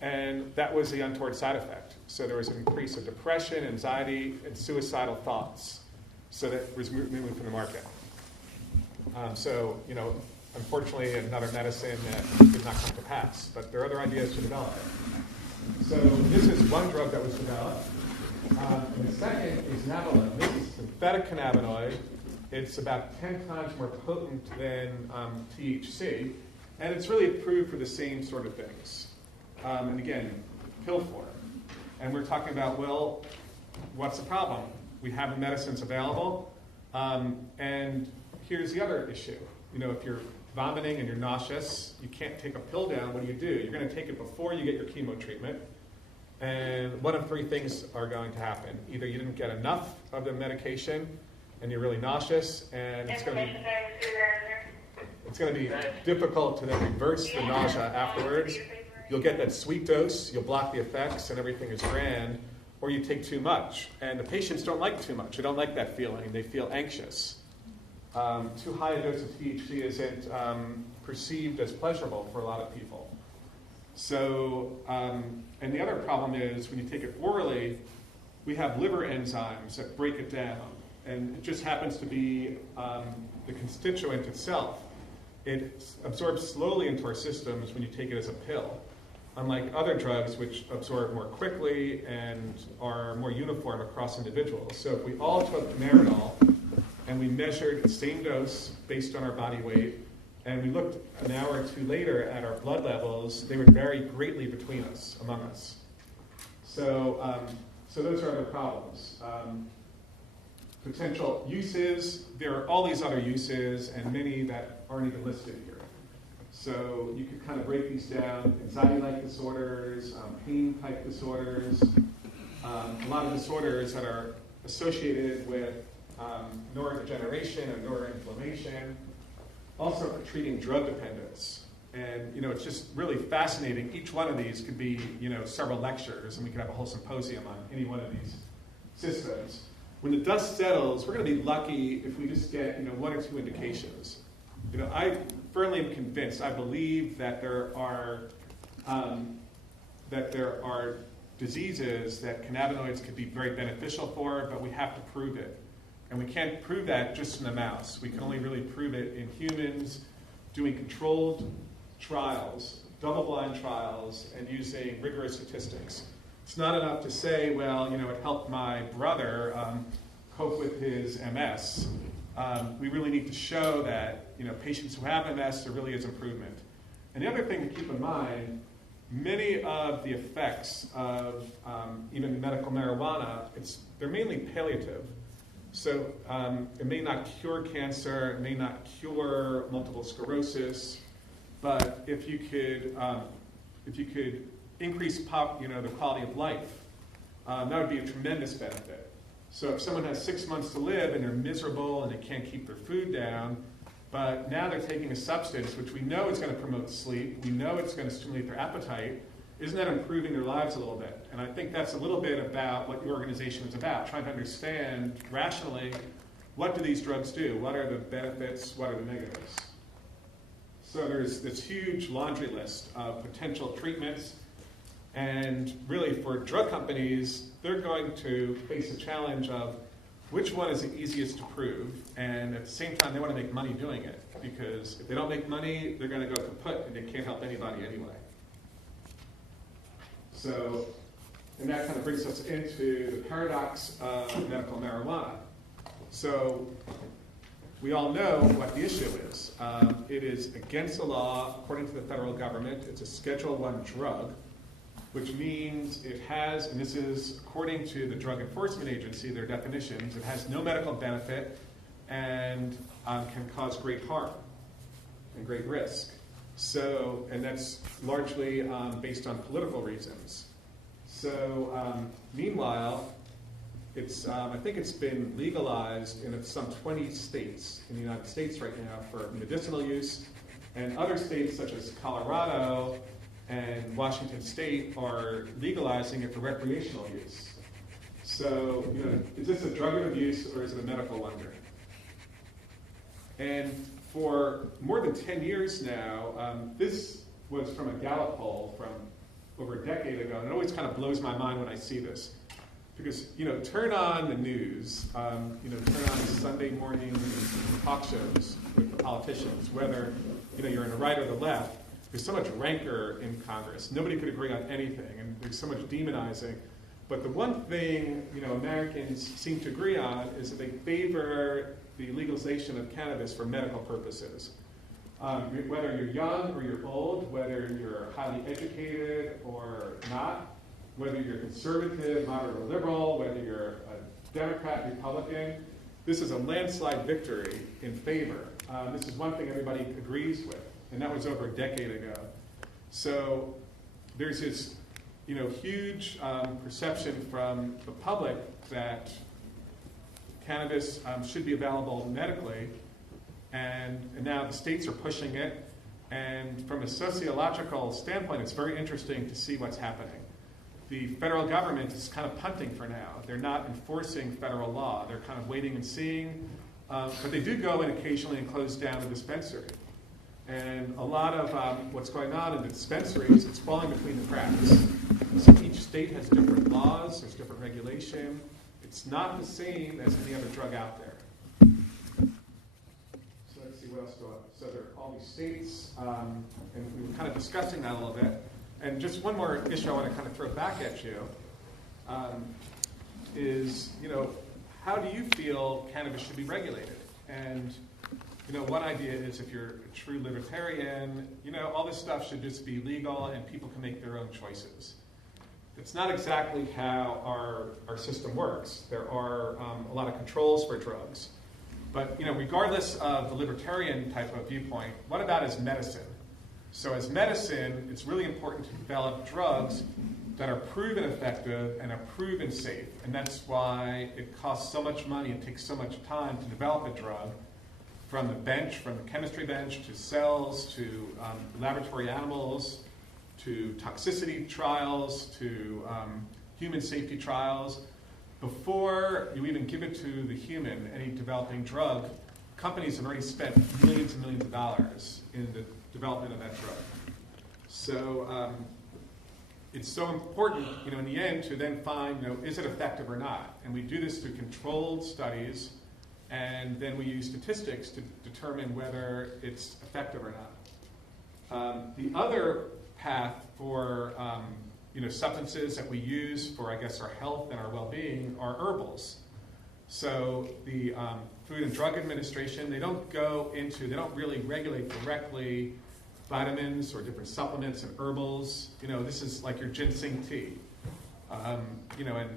And that was the untoward side effect. So there was an increase of depression, anxiety, and suicidal thoughts. So that was removed from the market. Unfortunately, another medicine that did not come to pass. But there are other ideas to develop it. So this is one drug that was developed. And the second is Navalin. This is synthetic cannabinoid. It's about 10 times more potent than THC. And it's really approved for the same sort of things. And again, pill form. And we're talking about, well, what's the problem? We have the medicines available. And here's the other issue. If you're vomiting and you're nauseous, you can't take a pill down, what do? You're going to take it before you get your chemo treatment. And one of three things are going to happen. Either you didn't get enough of the medication and you're really nauseous, and it's going to be difficult to then reverse the nausea afterwards. You'll get that sweet dose, you'll block the effects, and everything is grand, or you take too much. And the patients don't like too much. They don't like that feeling. They feel anxious. Too high a dose of THC isn't perceived as pleasurable for a lot of people. So, and the other problem is when you take it orally, we have liver enzymes that break it down. And it just happens to be the constituent itself. It absorbs slowly into our systems when you take it as a pill, unlike other drugs which absorb more quickly and are more uniform across individuals. So if we all took Marinol and we measured the same dose based on our body weight, and we looked an hour or two later at our blood levels, they would vary greatly between us, among us. So, so those are other problems. Potential uses, there are all these other uses and many that aren't even listed here. So you could kind of break these down: anxiety-like disorders, pain-type disorders, a lot of disorders that are associated with neurodegeneration and neuroinflammation, also treating drug dependence. And it's just really fascinating. Each one of these could be several lectures, and we could have a whole symposium on any one of these systems. When the dust settles, we're going to be lucky if we just get one or two indications. I firmly am convinced. I believe that there are diseases that cannabinoids could be very beneficial for, but we have to prove it. And we can't prove that just in the mouse. We can only really prove it in humans, doing controlled trials, double-blind trials, and using rigorous statistics. It's not enough to say, well, it helped my brother cope with his MS. We really need to show that, patients who have MS, there really is improvement. And the other thing to keep in mind, many of the effects of even medical marijuana, they're mainly palliative. So it may not cure cancer, it may not cure multiple sclerosis, but if you could increase the quality of life, that would be a tremendous benefit. So if someone has 6 months to live and they're miserable and they can't keep their food down, but now they're taking a substance which we know is going to promote sleep, we know it's going to stimulate their appetite, isn't that improving their lives a little bit? And I think that's a little bit about what your organization is about, trying to understand rationally, what do these drugs do? What are the benefits? What are the negatives? So there's this huge laundry list of potential treatments. And really, for drug companies, they're going to face a challenge of which one is the easiest to prove. And at the same time, they want to make money doing it. Because if they don't make money, they're going to go kaput, and they can't help anybody anyway. So, and that kind of brings us into the paradox of medical marijuana. So, we all know what the issue is. It is against the law, according to the federal government. It's a Schedule I drug, which means it has, and this is according to the Drug Enforcement Agency, their definitions, it has no medical benefit and can cause great harm and great risk. So, and that's largely based on political reasons. So, meanwhile, it's, I think it's been legalized in some 20 states in the United States right now for medicinal use, and other states such as Colorado and Washington State are legalizing it for recreational use. So, you know, is this a drug of abuse or is it a medical wonder? And for more than 10 years now, this was from a Gallup poll from over a decade ago, and it always kind of blows my mind when I see this. Because, you know, turn on the news, you know, turn on Sunday morning talk shows with the politicians, whether, you know, you're in the right or the left, there's so much rancor in Congress. Nobody could agree on anything, and there's so much demonizing. But the one thing, you know, Americans seem to agree on is that they favor the legalization of cannabis for medical purposes. Whether you're young or you're old, whether you're highly educated or not, whether you're conservative, moderate, or liberal, whether you're a Democrat, Republican, this is a landslide victory in favor. This is one thing everybody agrees with, and that was over a decade ago. So there's this, you know, huge perception from the public that cannabis should be available medically, and now the states are pushing it. And from a sociological standpoint, it's very interesting to see what's happening. The federal government is kind of punting for now. They're not enforcing federal law. They're kind of waiting and seeing. But they do go in occasionally and close down a dispensary. And a lot of what's going on in the dispensaries, it's falling between the cracks. So each state has different laws, there's different regulation. It's not the same as any other drug out there. So let's see what else go on. So there are all these states, and we were kind of discussing that a little bit. And just one more issue I want to kind of throw back at you is, you know, how do you feel cannabis should be regulated? And, you know, one idea is if you're a true libertarian, you know, all this stuff should just be legal and people can make their own choices. It's not exactly how our system works. There are a lot of controls for drugs. But, you know, regardless of the libertarian type of viewpoint, what about as medicine? So as medicine, it's really important to develop drugs that are proven effective and are proven safe. And that's why it costs so much money and takes so much time to develop a drug, from the bench, from the chemistry bench, to cells, to laboratory animals, to toxicity trials, to human safety trials. Before you even give it to the human, any developing drug, companies have already spent millions and millions of dollars in the development of that drug. So it's so important, you know, in the end, to then find, you know, is it effective or not? And we do this through controlled studies, and then we use statistics to determine whether it's effective or not. The other path for you know, substances that we use for, I guess, our health and our well-being are herbals. So the Food and Drug Administration, they don't really regulate directly vitamins or different supplements and herbals. You know, this is like your ginseng tea. You know, and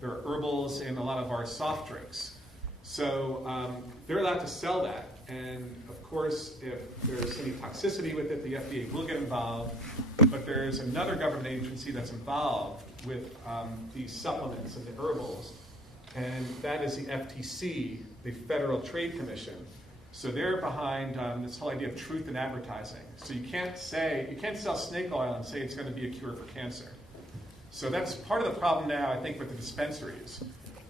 there are herbals in a lot of our soft drinks. So they're allowed to sell that. And of course, if there's any toxicity with it, the FDA will get involved. But there's another government agency that's involved with these supplements and the herbals, and that is the FTC, the Federal Trade Commission. So they're behind this whole idea of truth in advertising. So you can't sell snake oil and say it's going to be a cure for cancer. So that's part of the problem now, I think, with the dispensaries.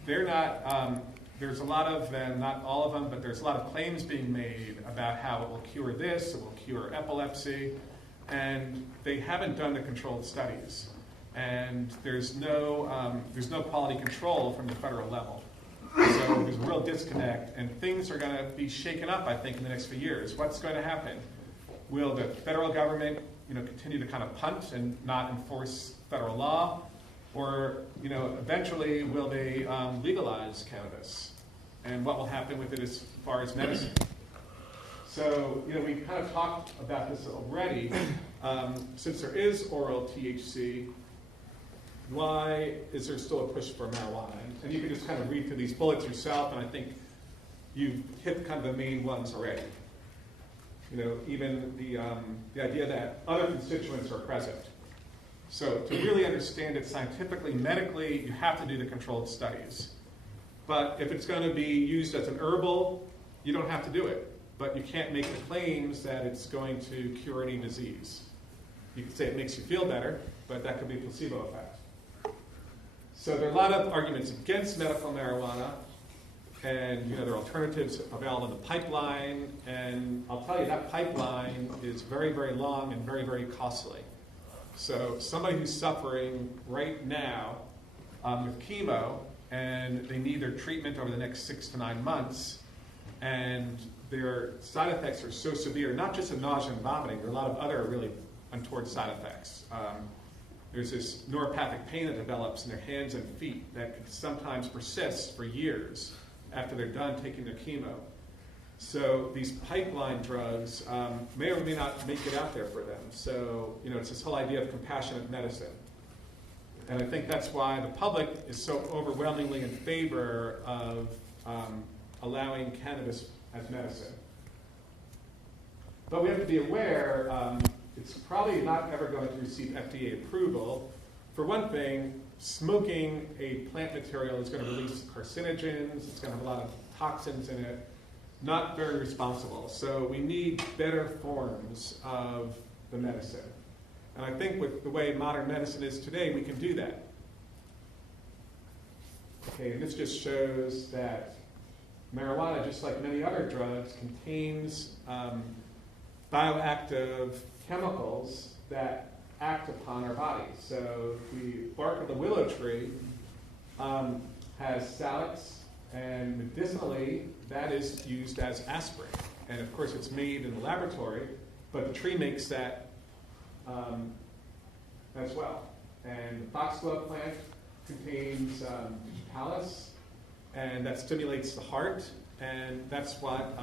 They're not, there's a lot of them, not all of them, but there's a lot of claims being made about how it will cure this, it will cure epilepsy, and they haven't done the controlled studies. And there's no quality control from the federal level. So there's a real disconnect, and things are going to be shaken up, I think, in the next few years. What's going to happen? Will the federal government, continue to kind of punt and not enforce federal law, or, eventually will they legalize cannabis? And what will happen with it as far as medicine? So, we kind of talked about this already. Since there is oral THC, why is there still a push for marijuana? And you can just kind of read through these bullets yourself, and I think you've hit kind of the main ones already. Even the idea that other constituents are present. So to really understand it scientifically, medically, you have to do the controlled studies. But if it's going to be used as an herbal, you don't have to do it. But you can't make the claims that it's going to cure any disease. You can say it makes you feel better, but that could be a placebo effect. So there are a lot of arguments against medical marijuana, and there are alternatives available in the pipeline, and I'll tell you that pipeline is very, very long and very, very costly. So somebody who's suffering right now with chemo, and they need their treatment over the next 6 to 9 months, and their side effects are so severe, not just the nausea and vomiting, there are a lot of other really untoward side effects. There's this neuropathic pain that develops in their hands and feet that can sometimes persist for years after they're done taking their chemo. So these pipeline drugs may or may not make it out there for them. So, it's this whole idea of compassionate medicine. And I think that's why the public is so overwhelmingly in favor of allowing cannabis as medicine. But we have to be aware it's probably not ever going to receive FDA approval. For one thing, smoking a plant material is going to release carcinogens, it's going to have a lot of toxins in it, not very responsible. So we need better forms of the medicine. And I think with the way modern medicine is today, we can do that. Okay, and this just shows that marijuana, just like many other drugs, contains bioactive chemicals that act upon our bodies. So the bark of the willow tree has salix, and medicinally that is used as aspirin. And of course it's made in the laboratory, but the tree makes that as well. And the foxglove plant contains digitalis, and that stimulates the heart, and that's what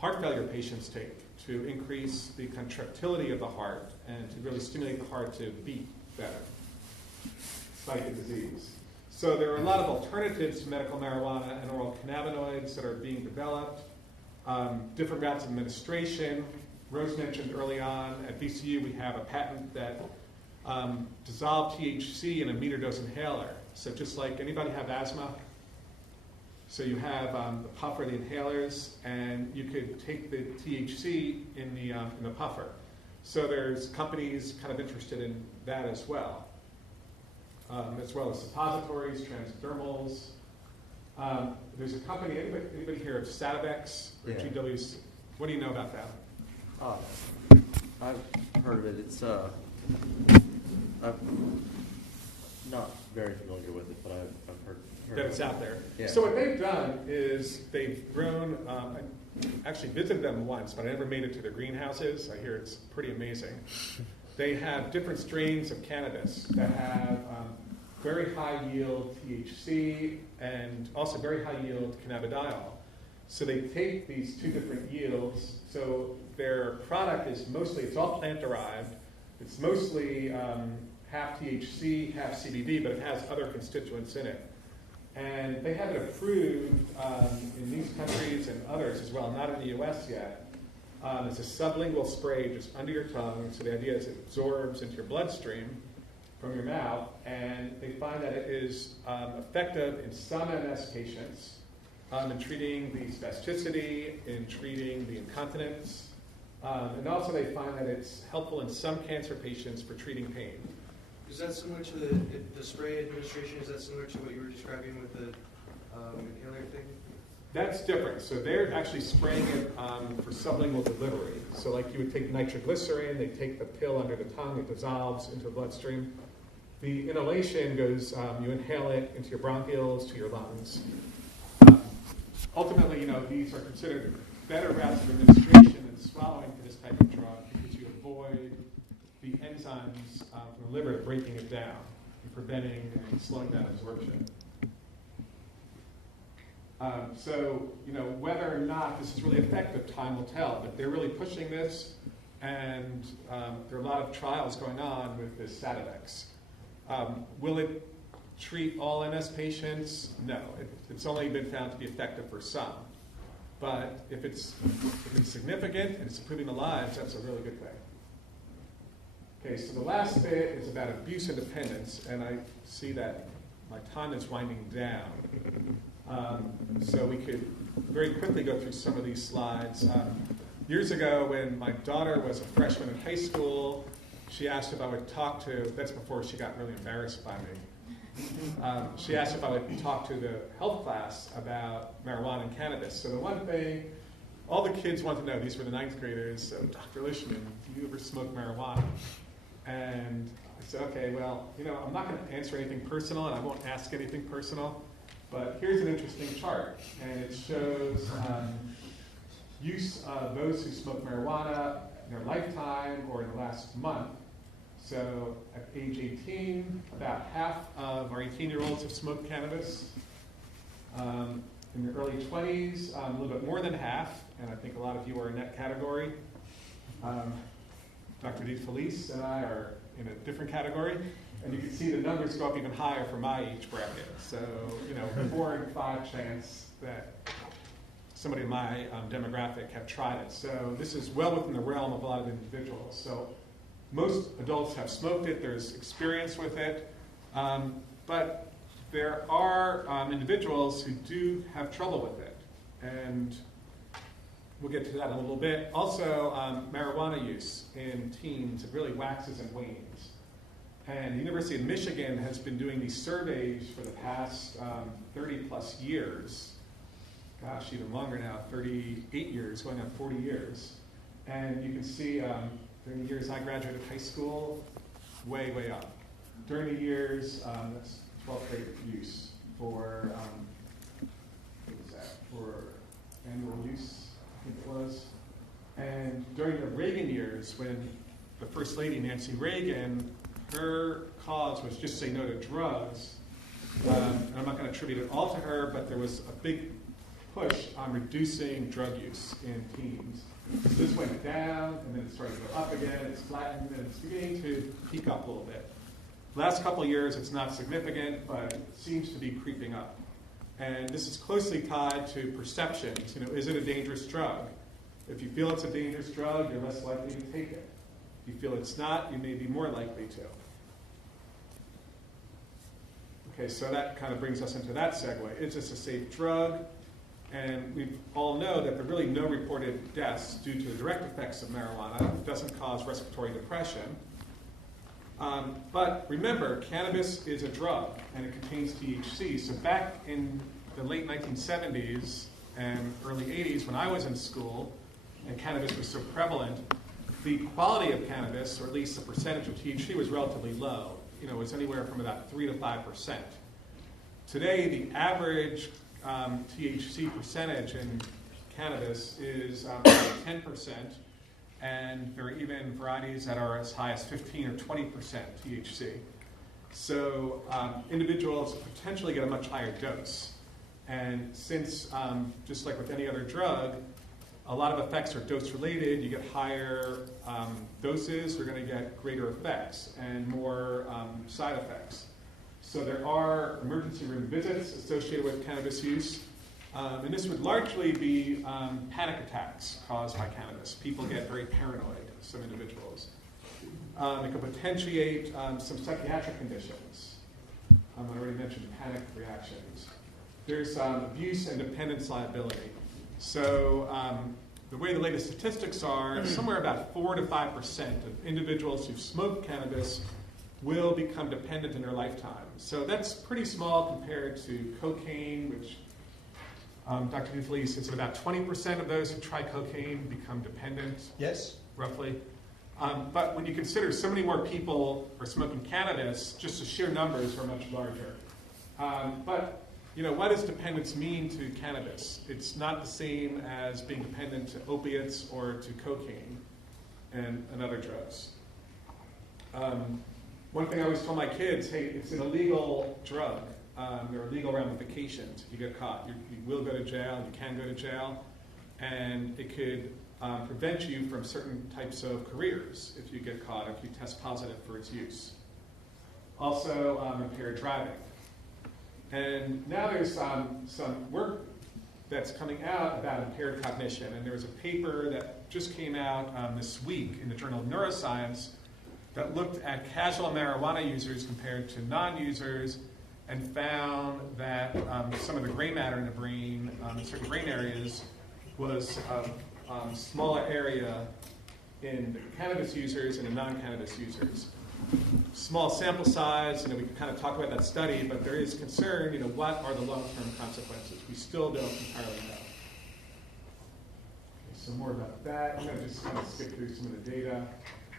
heart failure patients take to increase the contractility of the heart and to really stimulate the heart to beat better, fight the disease. So there are a lot of alternatives to medical marijuana and oral cannabinoids that are being developed, different routes of administration. Rose mentioned early on at VCU we have a patent that dissolved THC in a meter dose inhaler. So just like anybody have asthma? So you have the puffer, the inhalers, and you could take the THC in the puffer. So there's companies kind of interested in that as well as suppositories, transdermals. There's a company, anybody here of Sativex or GWs? What do you know about that? I've heard of it. It's I'm not very familiar with it, but I've heard that it's out there. Yeah. So what they've done is they've grown, I actually visited them once, but I never made it to their greenhouses. I hear it's pretty amazing. They have different strains of cannabis that have very high yield THC and also very high yield cannabidiol. So they take these two different yields. So their product is mostly, it's all plant derived. It's mostly half THC, half CBD, but it has other constituents in it. And they have it approved in these countries and others as well, not in the US yet. It's a sublingual spray just under your tongue. So the idea is it absorbs into your bloodstream from your mouth. And they find that it is effective in some MS patients in treating the spasticity, in treating the incontinence. And also they find that it's helpful in some cancer patients for treating pain. Is that similar to the spray administration? Is that similar to what you were describing with the inhaler thing? That's different. So they're actually spraying it for sublingual delivery. So like you would take nitroglycerin, they take the pill under the tongue, it dissolves into the bloodstream. The inhalation goes, you inhale it into your bronchioles, to your lungs. Ultimately, these are considered better routes of administration than swallowing for this type of drug because you avoid the enzymes from the liver breaking it down and preventing and slowing down absorption. So, whether or not this is really effective, time will tell. But they're really pushing this, and there are a lot of trials going on with this Sativex. Will it treat all MS patients? No. It's only been found to be effective for some. But if it's significant and it's improving the lives, that's a really good thing. Okay, so the last bit is about abuse and dependence, and I see that my time is winding down. So we could very quickly go through some of these slides. Years ago, when my daughter was a freshman in high school, she asked if I would talk to, that's before she got really embarrassed by me. She asked if I would talk to the health class about marijuana and cannabis. So the one thing, all the kids want to know, these were the 9th graders, so Dr. Lishman, do you ever smoke marijuana? And I said, okay, well, I'm not going to answer anything personal, and I won't ask anything personal. But here's an interesting chart, and it shows use of those who smoke marijuana in their lifetime or in the last month. So at age 18, about half of our 18-year-olds have smoked cannabis. In the early 20s, a little bit more than half, and I think a lot of you are in that category. Dr. DeFelice and I are in a different category. And you can see the numbers go up even higher for my age bracket. So, 4 in 5 chance that somebody in my demographic have tried it. So this is well within the realm of a lot of individuals. So most adults have smoked it. There's experience with it. But there are individuals who do have trouble with it. And we'll get to that in a little bit. Also, marijuana use in teens, it really waxes and wanes. And the University of Michigan has been doing these surveys for the past 30 plus years. Gosh, even longer now, 38 years, going on 40 years. And you can see during the years I graduated high school, way, way up. During the years, that's 12th grade use for, what was that, for annual use, I think it was. And during the Reagan years, when the First Lady, Nancy Reagan, her cause was just say no to drugs. And I'm not going to attribute it all to her, but there was a big push on reducing drug use in teens. So this went down, and then it started to go up again. It's flattened, and it's beginning to peak up a little bit. Last couple of years, it's not significant, but it seems to be creeping up. And this is closely tied to perceptions. Is it a dangerous drug? If you feel it's a dangerous drug, you're less likely to take it. If you feel it's not, you may be more likely to. Okay, so that kind of brings us into that segue. Is this a safe drug? And we all know that there are really no reported deaths due to the direct effects of marijuana. It doesn't cause respiratory depression. But remember, cannabis is a drug, and it contains THC. So back in the late 1970s and early 80s, when I was in school, and cannabis was so prevalent, the quality of cannabis, or at least the percentage of THC, was relatively low. It was anywhere from about 3 to 5%. Today, the average THC percentage in cannabis is 10%, and there are even varieties that are as high as 15 or 20% THC. So individuals potentially get a much higher dose. And since, just like with any other drug, a lot of effects are dose-related. You get higher doses, you're going to get greater effects and more side effects. So there are emergency room visits associated with cannabis use. And this would largely be panic attacks caused by cannabis. People get very paranoid, some individuals. It could potentiate some psychiatric conditions. I already mentioned panic reactions. there's abuse and dependence liability. So the way the latest statistics are, somewhere about 4 to 5% of individuals who smoke cannabis will become dependent in their lifetime. So that's pretty small compared to cocaine, which Dr. Duflee says that about 20% of those who try cocaine become dependent. Yes. Roughly. But when you consider so many more people are smoking cannabis, just the sheer numbers are much larger. But what does dependence mean to cannabis? It's not the same as being dependent to opiates or to cocaine and other drugs. One thing I always tell my kids, hey, it's an illegal drug. There are legal ramifications if you get caught. You will go to jail, you can go to jail, and it could prevent you from certain types of careers if you get caught, if you test positive for its use. Also, impaired driving. And now there's some work that's coming out about impaired cognition, and there was a paper that just came out this week in the Journal of Neuroscience that looked at casual marijuana users compared to non-users and found that some of the gray matter in the brain, in certain brain areas, was a smaller area in cannabis users and in non-cannabis users. Small sample size, we can kind of talk about that study, but there is concern, what are the long-term consequences? We still don't entirely know. Okay, so more about that. I'm going to just kind of skip through some of the data.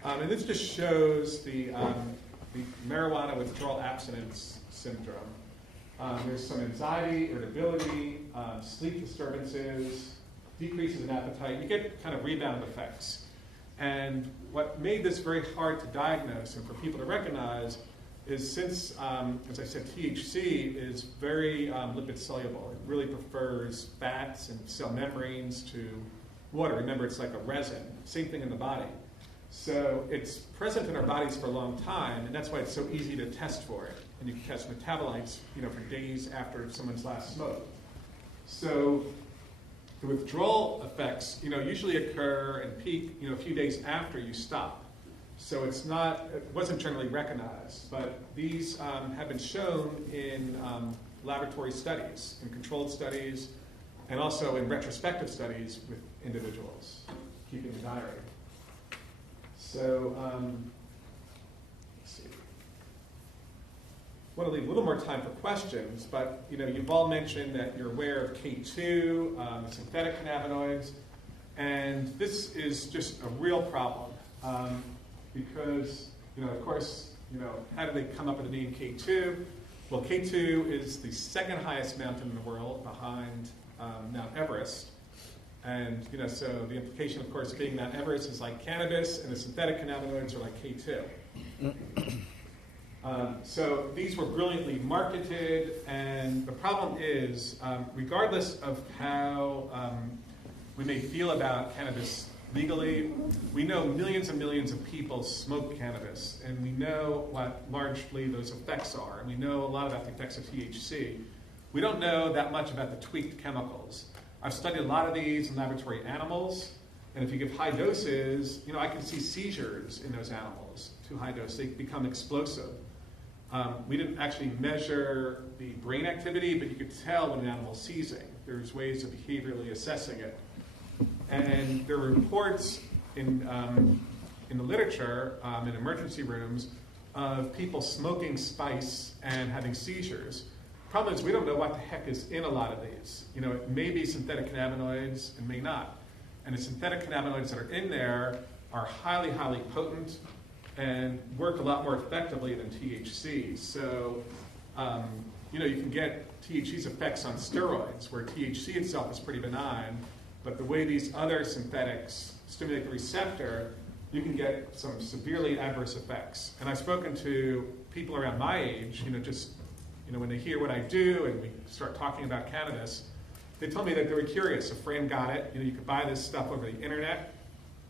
And this just shows the marijuana withdrawal abstinence syndrome. There's some anxiety, irritability, sleep disturbances, decreases in appetite. You get kind of rebound effects. And what made this very hard to diagnose and for people to recognize is since, as I said, THC is very lipid soluble. It really prefers fats and cell membranes to water. Remember, it's like a resin. Same thing in the body. So it's present in our bodies for a long time, and that's why it's so easy to test for it. And you can test metabolites, for days after someone's last smoke. So the withdrawal effects, usually occur and peak, a few days after you stop. So it wasn't generally recognized, but these have been shown in laboratory studies, in controlled studies, and also in retrospective studies with individuals, keeping a diary. So, let's see. I want to leave a little more time for questions, but you've all mentioned that you're aware of K2, synthetic cannabinoids, and this is just a real problem because, of course, how did they come up with the name K2? Well, K2 is the second highest mountain in the world behind Mount Everest. And, so the implication, of course, being Mount Everest is like cannabis, and the synthetic cannabinoids are like K2. So these were brilliantly marketed, and the problem is, regardless of how we may feel about cannabis legally, we know millions and millions of people smoke cannabis, and we know what largely those effects are, and we know a lot about the effects of THC. We don't know that much about the tweaked chemicals. I've studied a lot of these in laboratory animals, and if you give high doses, I can see seizures in those animals. Too high dose, they become explosive. We didn't actually measure the brain activity, but you could tell when an animal's seizing. There's ways of behaviorally assessing it. And there are reports in the literature, in emergency rooms, of people smoking spice and having seizures. Problem is, we don't know what the heck is in a lot of these. It may be synthetic cannabinoids, and may not. And the synthetic cannabinoids that are in there are highly, highly potent and work a lot more effectively than THC. So, you can get THC's effects on steroids, where THC itself is pretty benign, but the way these other synthetics stimulate the receptor, you can get some severely adverse effects. And I've spoken to people around my age, when they hear what I do and we start talking about cannabis, they tell me that they were curious. A friend got it. You could buy this stuff over the internet,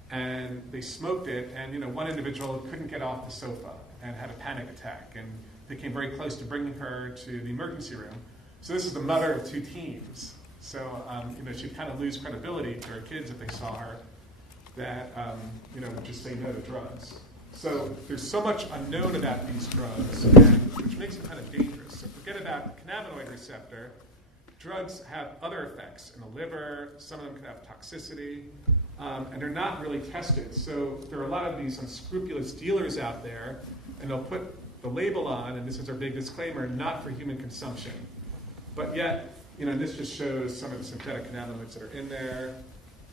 and they smoked it. And one individual couldn't get off the sofa and had a panic attack, and they came very close to bringing her to the emergency room. So this is the mother of 2 teens. So she'd kind of lose credibility to her kids if they saw her that would just say no to drugs. So there's so much unknown about these drugs, which makes them kind of dangerous. So forget about the cannabinoid receptor. drugs have other effects in the liver. Some of them can have toxicity, and they're not really tested. So there are a lot of these unscrupulous dealers out there, and they'll put the label on, and this is our big disclaimer, not for human consumption. But yet, this just shows some of the synthetic cannabinoids that are in there,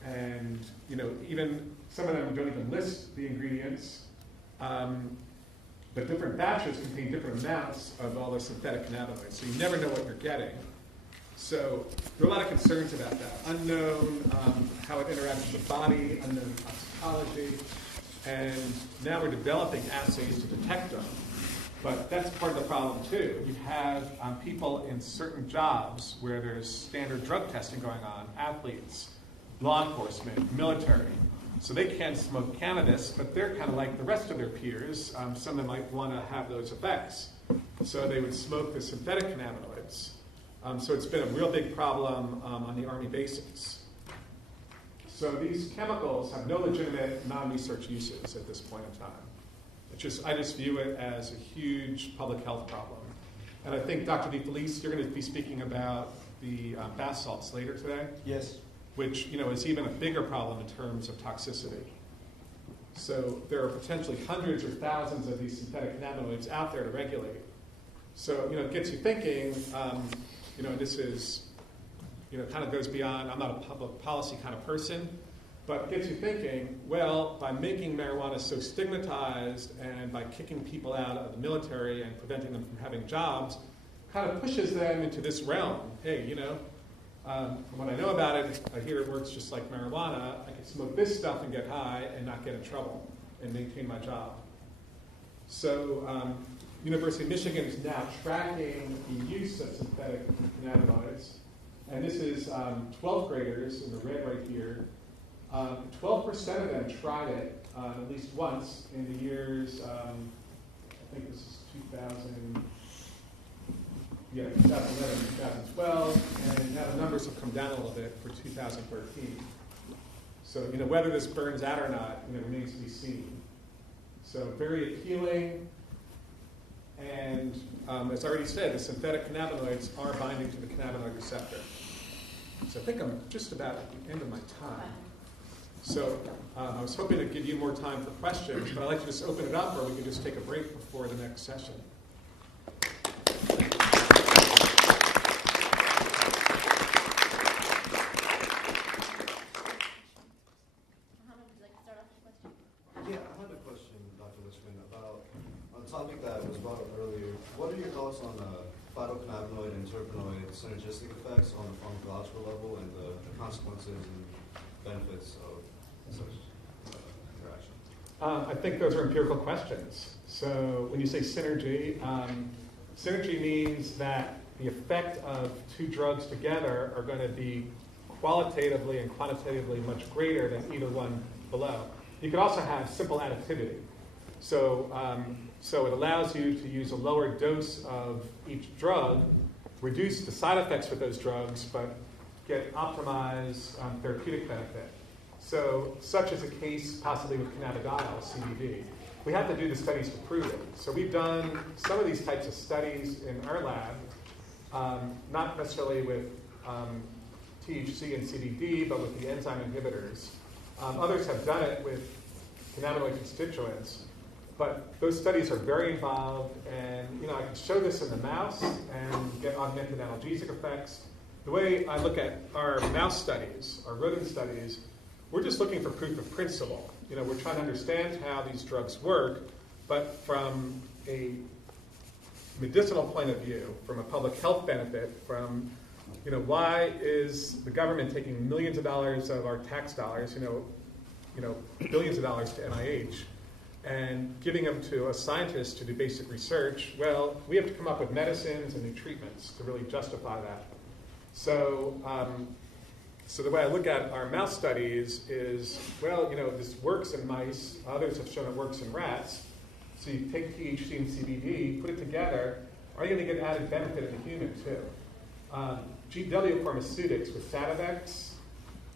and even some of them don't even list the ingredients. But different batches contain different amounts of all the synthetic cannabinoids, so you never know what you're getting. So there are a lot of concerns about that. Unknown how it interacts with the body, unknown toxicology, and now we're developing assays to detect them. But that's part of the problem too. You have people in certain jobs where there's standard drug testing going on, athletes, law enforcement, military. So they can't smoke cannabis, but they're kind of like the rest of their peers. Some of them might want to have those effects. So they would smoke the synthetic cannabinoids. So it's been a real big problem on the Army bases. So these chemicals have no legitimate non-research uses at this point in time. I just view it as a huge public health problem. And I think, Dr. DeFelice, you're going to be speaking about the bath salts later today. Yes. Which is even a bigger problem in terms of toxicity. So there are potentially hundreds or thousands of these synthetic cannabinoids out there to regulate. So it gets you thinking. This is kind of goes beyond. I'm not a public policy kind of person, but it gets you thinking. Well, by making marijuana so stigmatized and by kicking people out of the military and preventing them from having jobs, kind of pushes them into this realm. Hey, from what I know about it, I hear it works just like marijuana. I can smoke this stuff and get high and not get in trouble and maintain my job. So University of Michigan is now tracking the use of synthetic cannabinoids. And this is 12th graders in the red right here. 12% of them tried it at least once in the years, I think this is 2011, 2012, and now the numbers have come down a little bit for 2013. So, whether this burns out or not, remains to be seen. So, very appealing, and as I already said, the synthetic cannabinoids are binding to the cannabinoid receptor. So, I think I'm just about at the end of my time. So, I was hoping to give you more time for questions, but I'd like to just open it up, or we can just take a break before the next session. Yeah, I had a question, Dr. Lichman, about a topic that was brought up earlier. What are your thoughts on phytocannabinoid and terpenoid synergistic effects on the pharmacological level and the consequences and benefits of such interaction? I think those are empirical questions. So when you say synergy, synergy means that the effect of two drugs together are going to be qualitatively and quantitatively much greater than either one below. You could also have simple additivity. So it allows you to use a lower dose of each drug, reduce the side effects with those drugs, but get optimized therapeutic benefit. So such is the case possibly with cannabidiol, CBD. We have to do the studies to prove it. So we've done some of these types of studies in our lab, not necessarily with THC and CBD, but with the enzyme inhibitors. Others have done it with cannabinoid constituents, but those studies are very involved, and I can show this in the mouse and get augmented analgesic effects. The way I look at our mouse studies, our rodent studies, we're just looking for proof of principle. We're trying to understand how these drugs work, but from a medicinal point of view, from a public health benefit, from why is the government taking millions of dollars of our tax dollars, billions of dollars to NIH, and giving them to a scientist to do basic research? Well, we have to come up with medicines and new treatments to really justify that. So the way I look at our mouse studies is, this works in mice. Others have shown it works in rats. So you take THC and CBD, put it together. Are you going to get added benefit in the human too? GW Pharmaceutics with Sativex,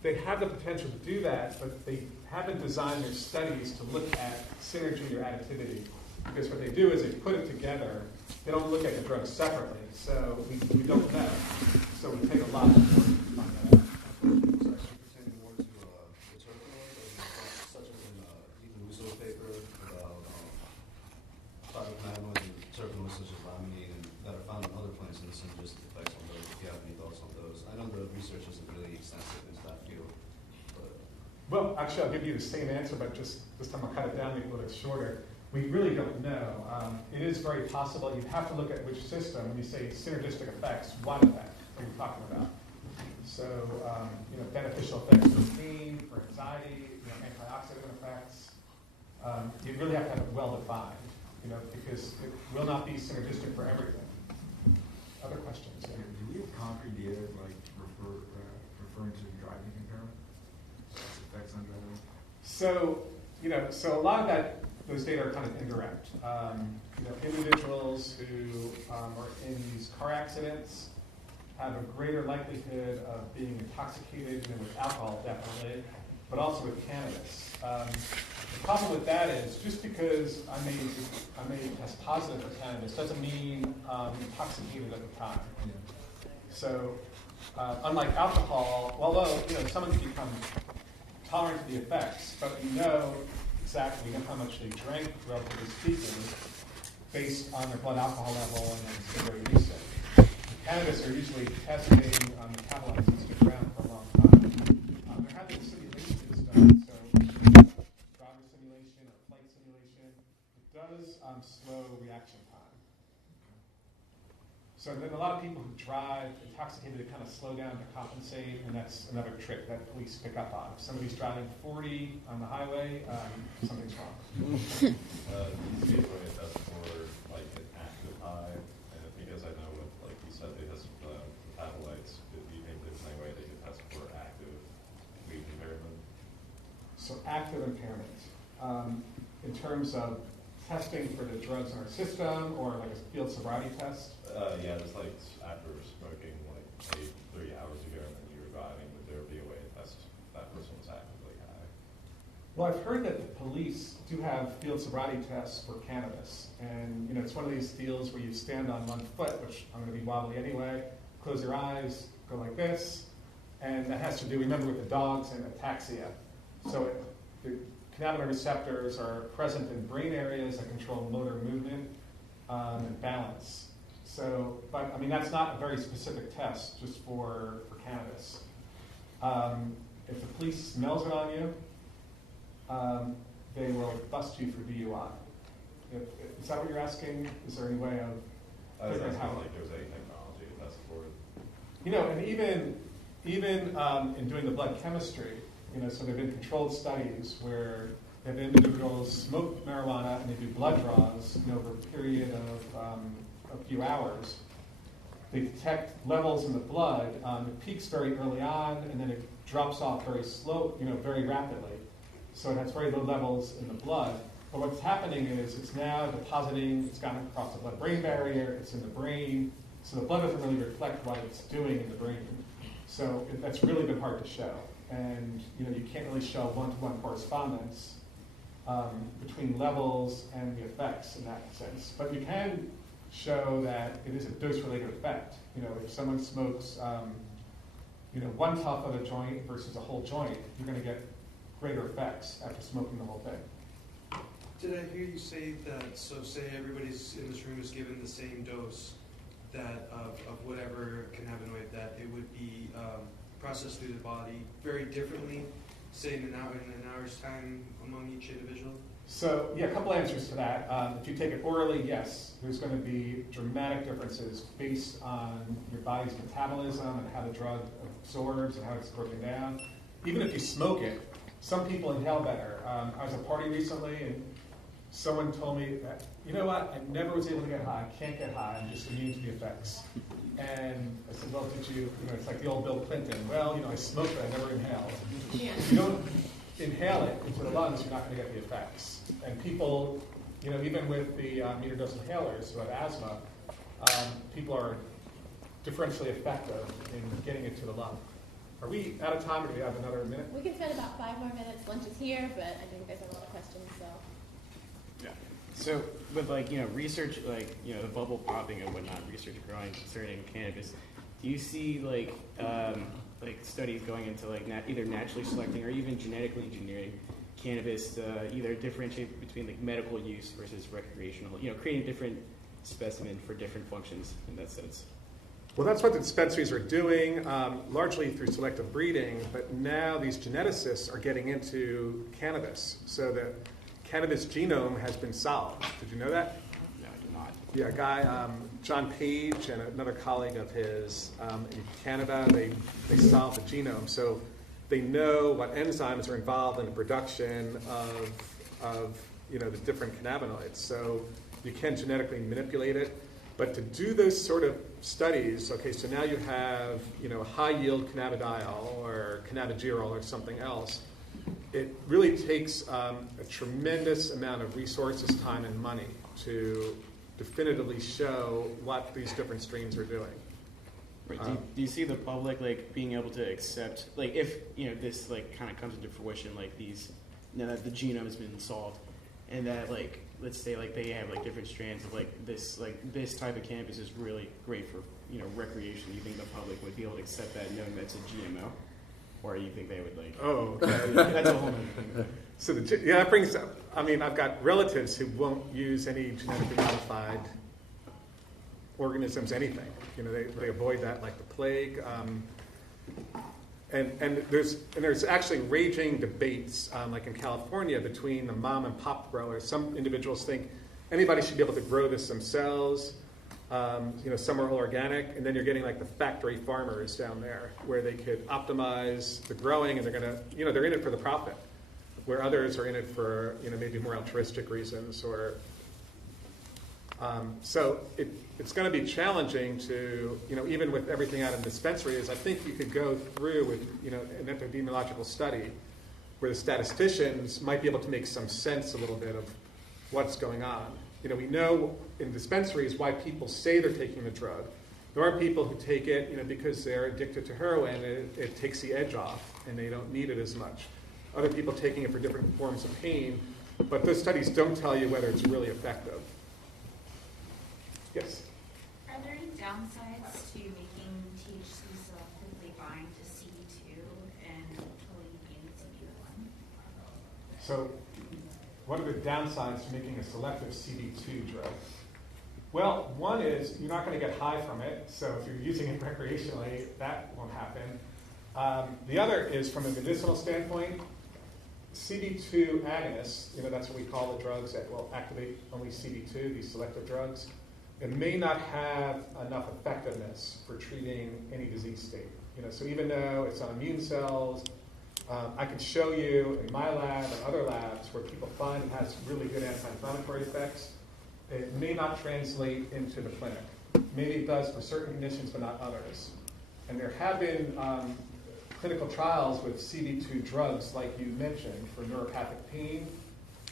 they have the potential to do that, but they haven't designed their studies to look at synergy or additivity. Because what they do is they put it together. They don't look at the drugs separately, so we don't know. So it would take a lot more to find that out. It's actually pertaining more to the terpenoids, such as in Ethan Russo's paper about phytocannabinoids and terpenoids such as limonene and that are found in other plants and the synergistic effects on those. If you have any thoughts on those, I know the research isn't really extensive into that field, but Well, actually, I'll give you the same answer, but just this time I'll cut it down, make it a little bit shorter. We really don't know. It is very possible. You'd have to look at which system. When you say synergistic effects, what effect are you talking about? So, beneficial effects for pain, for anxiety, antioxidant effects. You really have to have it well defined, because it will not be synergistic for everything. Other questions? Yeah. Do we have concrete data, like referring to driving impairment? Effects on driving? So, so a lot of those data are kind of indirect. Individuals who are in these car accidents have a greater likelihood of being intoxicated with alcohol, definitely, but also with cannabis. The problem with that is just because I may test positive for cannabis doesn't mean I'm intoxicated at the time. So, unlike alcohol, although someone can become tolerant to the effects, but we know exactly how much they drank, relatively speaking, based on their blood alcohol level and then cigarette usage. Cannabis are usually testing metabolites and stick around for a long time. There have been simulations done, so driver simulation or flight simulation. It does slow reaction time. So then a lot of people who drive intoxicated to kind of slow down to compensate, and that's another trick that police pick up on. If somebody's driving 40 on the highway, something's wrong. These days when it tests for like an active high, and because I know with like you said they test metabolites, do you think there's any way they could test for active weight impairment? So active impairment. In terms of testing for the drugs in our system, or like a field sobriety test? Yeah, just like after smoking like say 3 hours ago and then you were driving, would there be a way to test that person was actively high? Well, I've heard that the police do have field sobriety tests for cannabis. And, it's one of these deals where you stand on one foot, which I'm going to be wobbly anyway, close your eyes, go like this. And that has to do, remember, with the dogs and ataxia. So the cannabinoid receptors are present in brain areas that control motor movement and balance. So, but that's not a very specific test just for cannabis. If the police smells it on you, they will bust you for DUI. Is that what you're asking? Is there any way of I was figuring asking how? like there's any technology to test for it. And even in doing the blood chemistry, so there have been controlled studies where they have individuals smoke marijuana and they do blood draws over a period of a few hours. They detect levels in the blood. It peaks very early on and then it drops off very slow, very rapidly. So it has very low levels in the blood. But what's happening is it's now depositing, it's gone across the blood-brain barrier, it's in the brain, so the blood doesn't really reflect what it's doing in the brain. So that's really been hard to show. And you can't really show one-to-one correspondence between levels and the effects in that sense. But you can show that it is a dose-related effect. If someone smokes, 1 puff of a joint versus a whole joint, you're going to get greater effects after smoking the whole thing. Did I hear you say that, so say everybody's in this room is given the same dose that of whatever cannabinoid, that it would be processed through the body very differently, say in an hour's time among each individual? So, yeah, a couple answers to that. If you take it orally, yes, there's going to be dramatic differences based on your body's metabolism and how the drug absorbs and how it's broken down. Even if you smoke it, some people inhale better. I was at a party recently and someone told me that, you know what, I never was able to get high, I can't get high, I'm just immune to the effects. And I said, well, did you, it's like the old Bill Clinton, well, I smoked but I never inhaled. If you don't inhale it into the lungs, you're not going to get the effects. And people, even with the meter dose inhalers who have asthma, people are differentially effective in getting it to the lung. Are we out of time or do we have another minute? We can spend about 5 more minutes. Lunch is here, but I think there's a lot of questions, so. Yeah. So with research, the bubble popping and whatnot, research growing concerning cannabis, do you see like studies going into like either naturally selecting or even genetically engineering cannabis to either differentiate between like medical use versus recreational, creating a different specimen for different functions in that sense? Well, that's what the dispensaries are doing, largely through selective breeding, but now these geneticists are getting into cannabis. So the cannabis genome has been solved. Did you know that? No, I do not. Yeah, a guy, John Page, and another colleague of his in Canada, they solved the genome. So they know what enzymes are involved in the production of the different cannabinoids. So you can genetically manipulate it. But to do those sort of studies, okay, so now you have, high yield cannabidiol or cannabigerol or something else, it really takes a tremendous amount of resources, time, and money to definitively show what these different strains are doing. Right. Do you see the public like being able to accept, like, if this like kind of comes into fruition, like these, that the genome has been solved, and that like, let's say like they have like different strands of like this type of cannabis is really great for recreation. You think the public would be able to accept that knowing that's a GMO, or you think they would like? Oh, okay. That's a whole other thing. So that brings up. I mean, I've got relatives who won't use any genetically modified organisms, anything. They avoid that like the plague. And there's actually raging debates, like in California, between the mom and pop growers. Some individuals think anybody should be able to grow this themselves. Some are all organic, and then you're getting like the factory farmers down there, where they could optimize the growing, and they're in it for the profit, where others are in it for maybe more altruistic reasons. Or so it's going to be challenging to even with everything out in dispensaries. I think you could go through with an epidemiological study where the statisticians might be able to make some sense a little bit of what's going on. We know in dispensaries why people say they're taking the drug. There are people who take it because they're addicted to heroin and it takes the edge off and they don't need it as much. Other people taking it for different forms of pain, but those studies don't tell you whether it's really effective. Yes? Are there any downsides to making THC selectively bind to CD2 and leaving CB1? So, what are the downsides to making a selective CD2 drug? Well, one is you're not going to get high from it, so if you're using it recreationally, that won't happen. The other is from a medicinal standpoint, CD2 agonists, that's what we call the drugs that will activate only CD2, these selective drugs. It may not have enough effectiveness for treating any disease state. So even though it's on immune cells, I can show you in my lab and other labs where people find it has really good anti-inflammatory effects. It may not translate into the clinic. Maybe it does for certain conditions, but not others. And there have been clinical trials with CD2 drugs, like you mentioned, for neuropathic pain,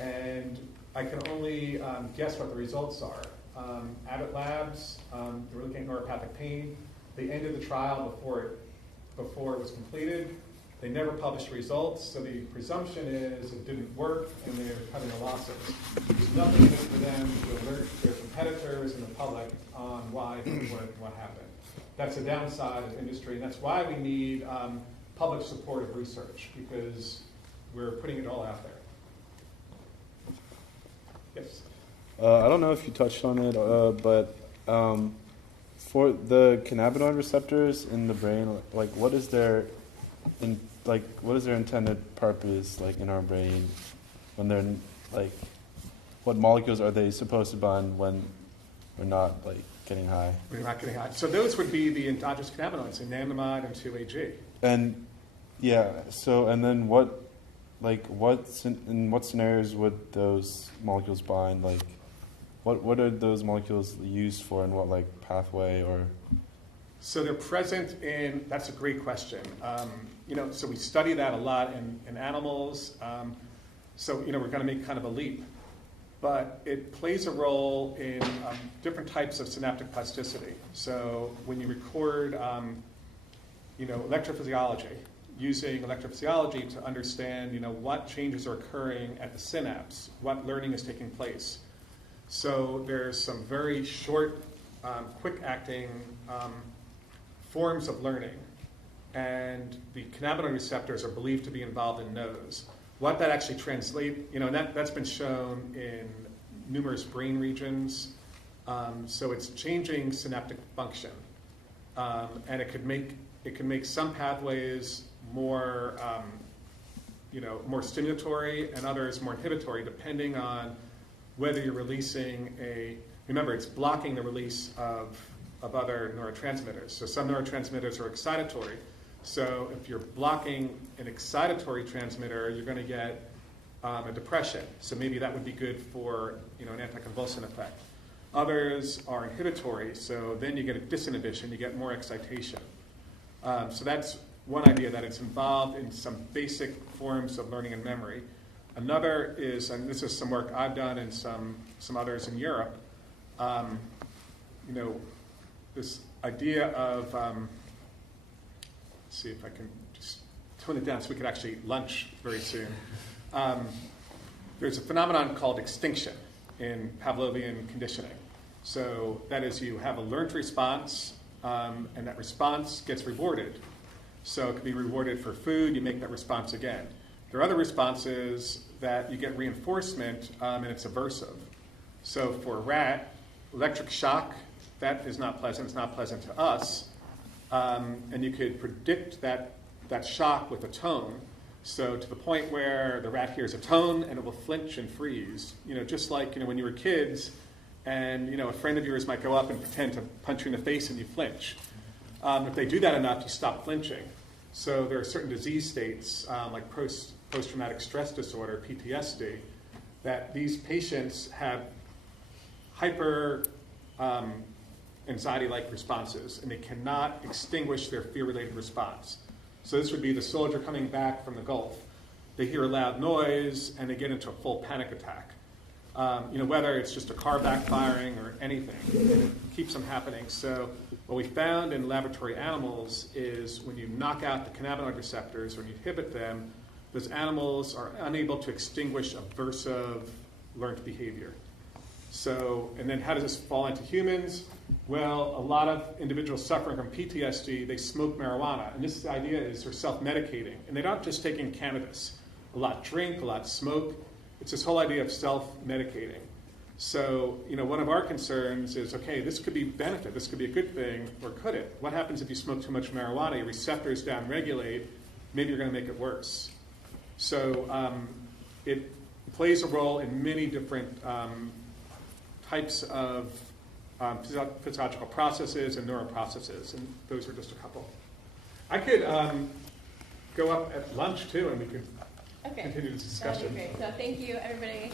and I can only guess what the results are. Abbott Labs, they were looking at neuropathic pain. They ended the trial before it was completed. They never published results, so the presumption is it didn't work and they were cutting the losses. There's nothing in it for them to alert their competitors and the public on why it didn't work and what happened. That's a downside of industry, and that's why we need public support of research, because we're putting it all out there. Yes? I don't know if you touched on it, but for the cannabinoid receptors in the brain, like what is their intended purpose, like in our brain, when they're like, what molecules are they supposed to bind when we're not like getting high? We're not getting high. So those would be the endogenous cannabinoids, anandamide and 2-AG. And yeah, so and then in what scenarios would those molecules bind? Like, what are those molecules used for, and what like pathway or? So they're present in. That's a great question. So we study that a lot in animals. So we're going to make kind of a leap, but it plays a role in different types of synaptic plasticity. So when you record, electrophysiology, using electrophysiology to understand, what changes are occurring at the synapse, what learning is taking place. So there's some very short, quick-acting forms of learning, and the cannabinoid receptors are believed to be involved in those. What that actually translates, and that's been shown in numerous brain regions. So it's changing synaptic function, and it can make some pathways more, more stimulatory and others more inhibitory, depending on whether you're releasing remember, it's blocking the release of other neurotransmitters. So some neurotransmitters are excitatory. So if you're blocking an excitatory transmitter, you're going to get a depression. So maybe that would be good for an anticonvulsant effect. Others are inhibitory, so then you get a disinhibition, you get more excitation. So that's one idea, that it's involved in some basic forms of learning and memory. Another is, and this is some work I've done and some others in Europe, this idea of, let's see if I can just tone it down so we could actually lunch very soon. There's a phenomenon called extinction in Pavlovian conditioning. So that is, you have a learned response, and that response gets rewarded. So it can be rewarded for food, you make that response again. There are other responses that you get reinforcement, and it's aversive. So for a rat, electric shock, that is not pleasant. It's not pleasant to us. And you could predict that shock with a tone. So to the point where the rat hears a tone and it will flinch and freeze. Just like when you were kids, and a friend of yours might go up and pretend to punch you in the face and you flinch. If they do that enough, you stop flinching. So there are certain disease states, like post-traumatic stress disorder, PTSD, that these patients have hyper anxiety-like responses, and they cannot extinguish their fear-related response. So this would be the soldier coming back from the Gulf. They hear a loud noise, and they get into a full panic attack. Whether it's just a car backfiring or anything, it keeps them happening. So what we found in laboratory animals is when you knock out the cannabinoid receptors or you inhibit them, those animals are unable to extinguish aversive learned behavior. So, and then how does this fall into humans? Well, a lot of individuals suffering from PTSD, they smoke marijuana. And this idea is they're self-medicating. And they're not just taking cannabis. A lot drink, a lot smoke. It's this whole idea of self-medicating. So, one of our concerns is, okay, this could be benefit. This could be a good thing, or could it? What happens if you smoke too much marijuana? Your receptors downregulate. Maybe you're going to make it worse. So it plays a role in many different types of physiological processes and neuroprocesses, and those are just a couple. I could go up at lunch too, and we could continue this discussion. That'd be great. So thank you, everybody.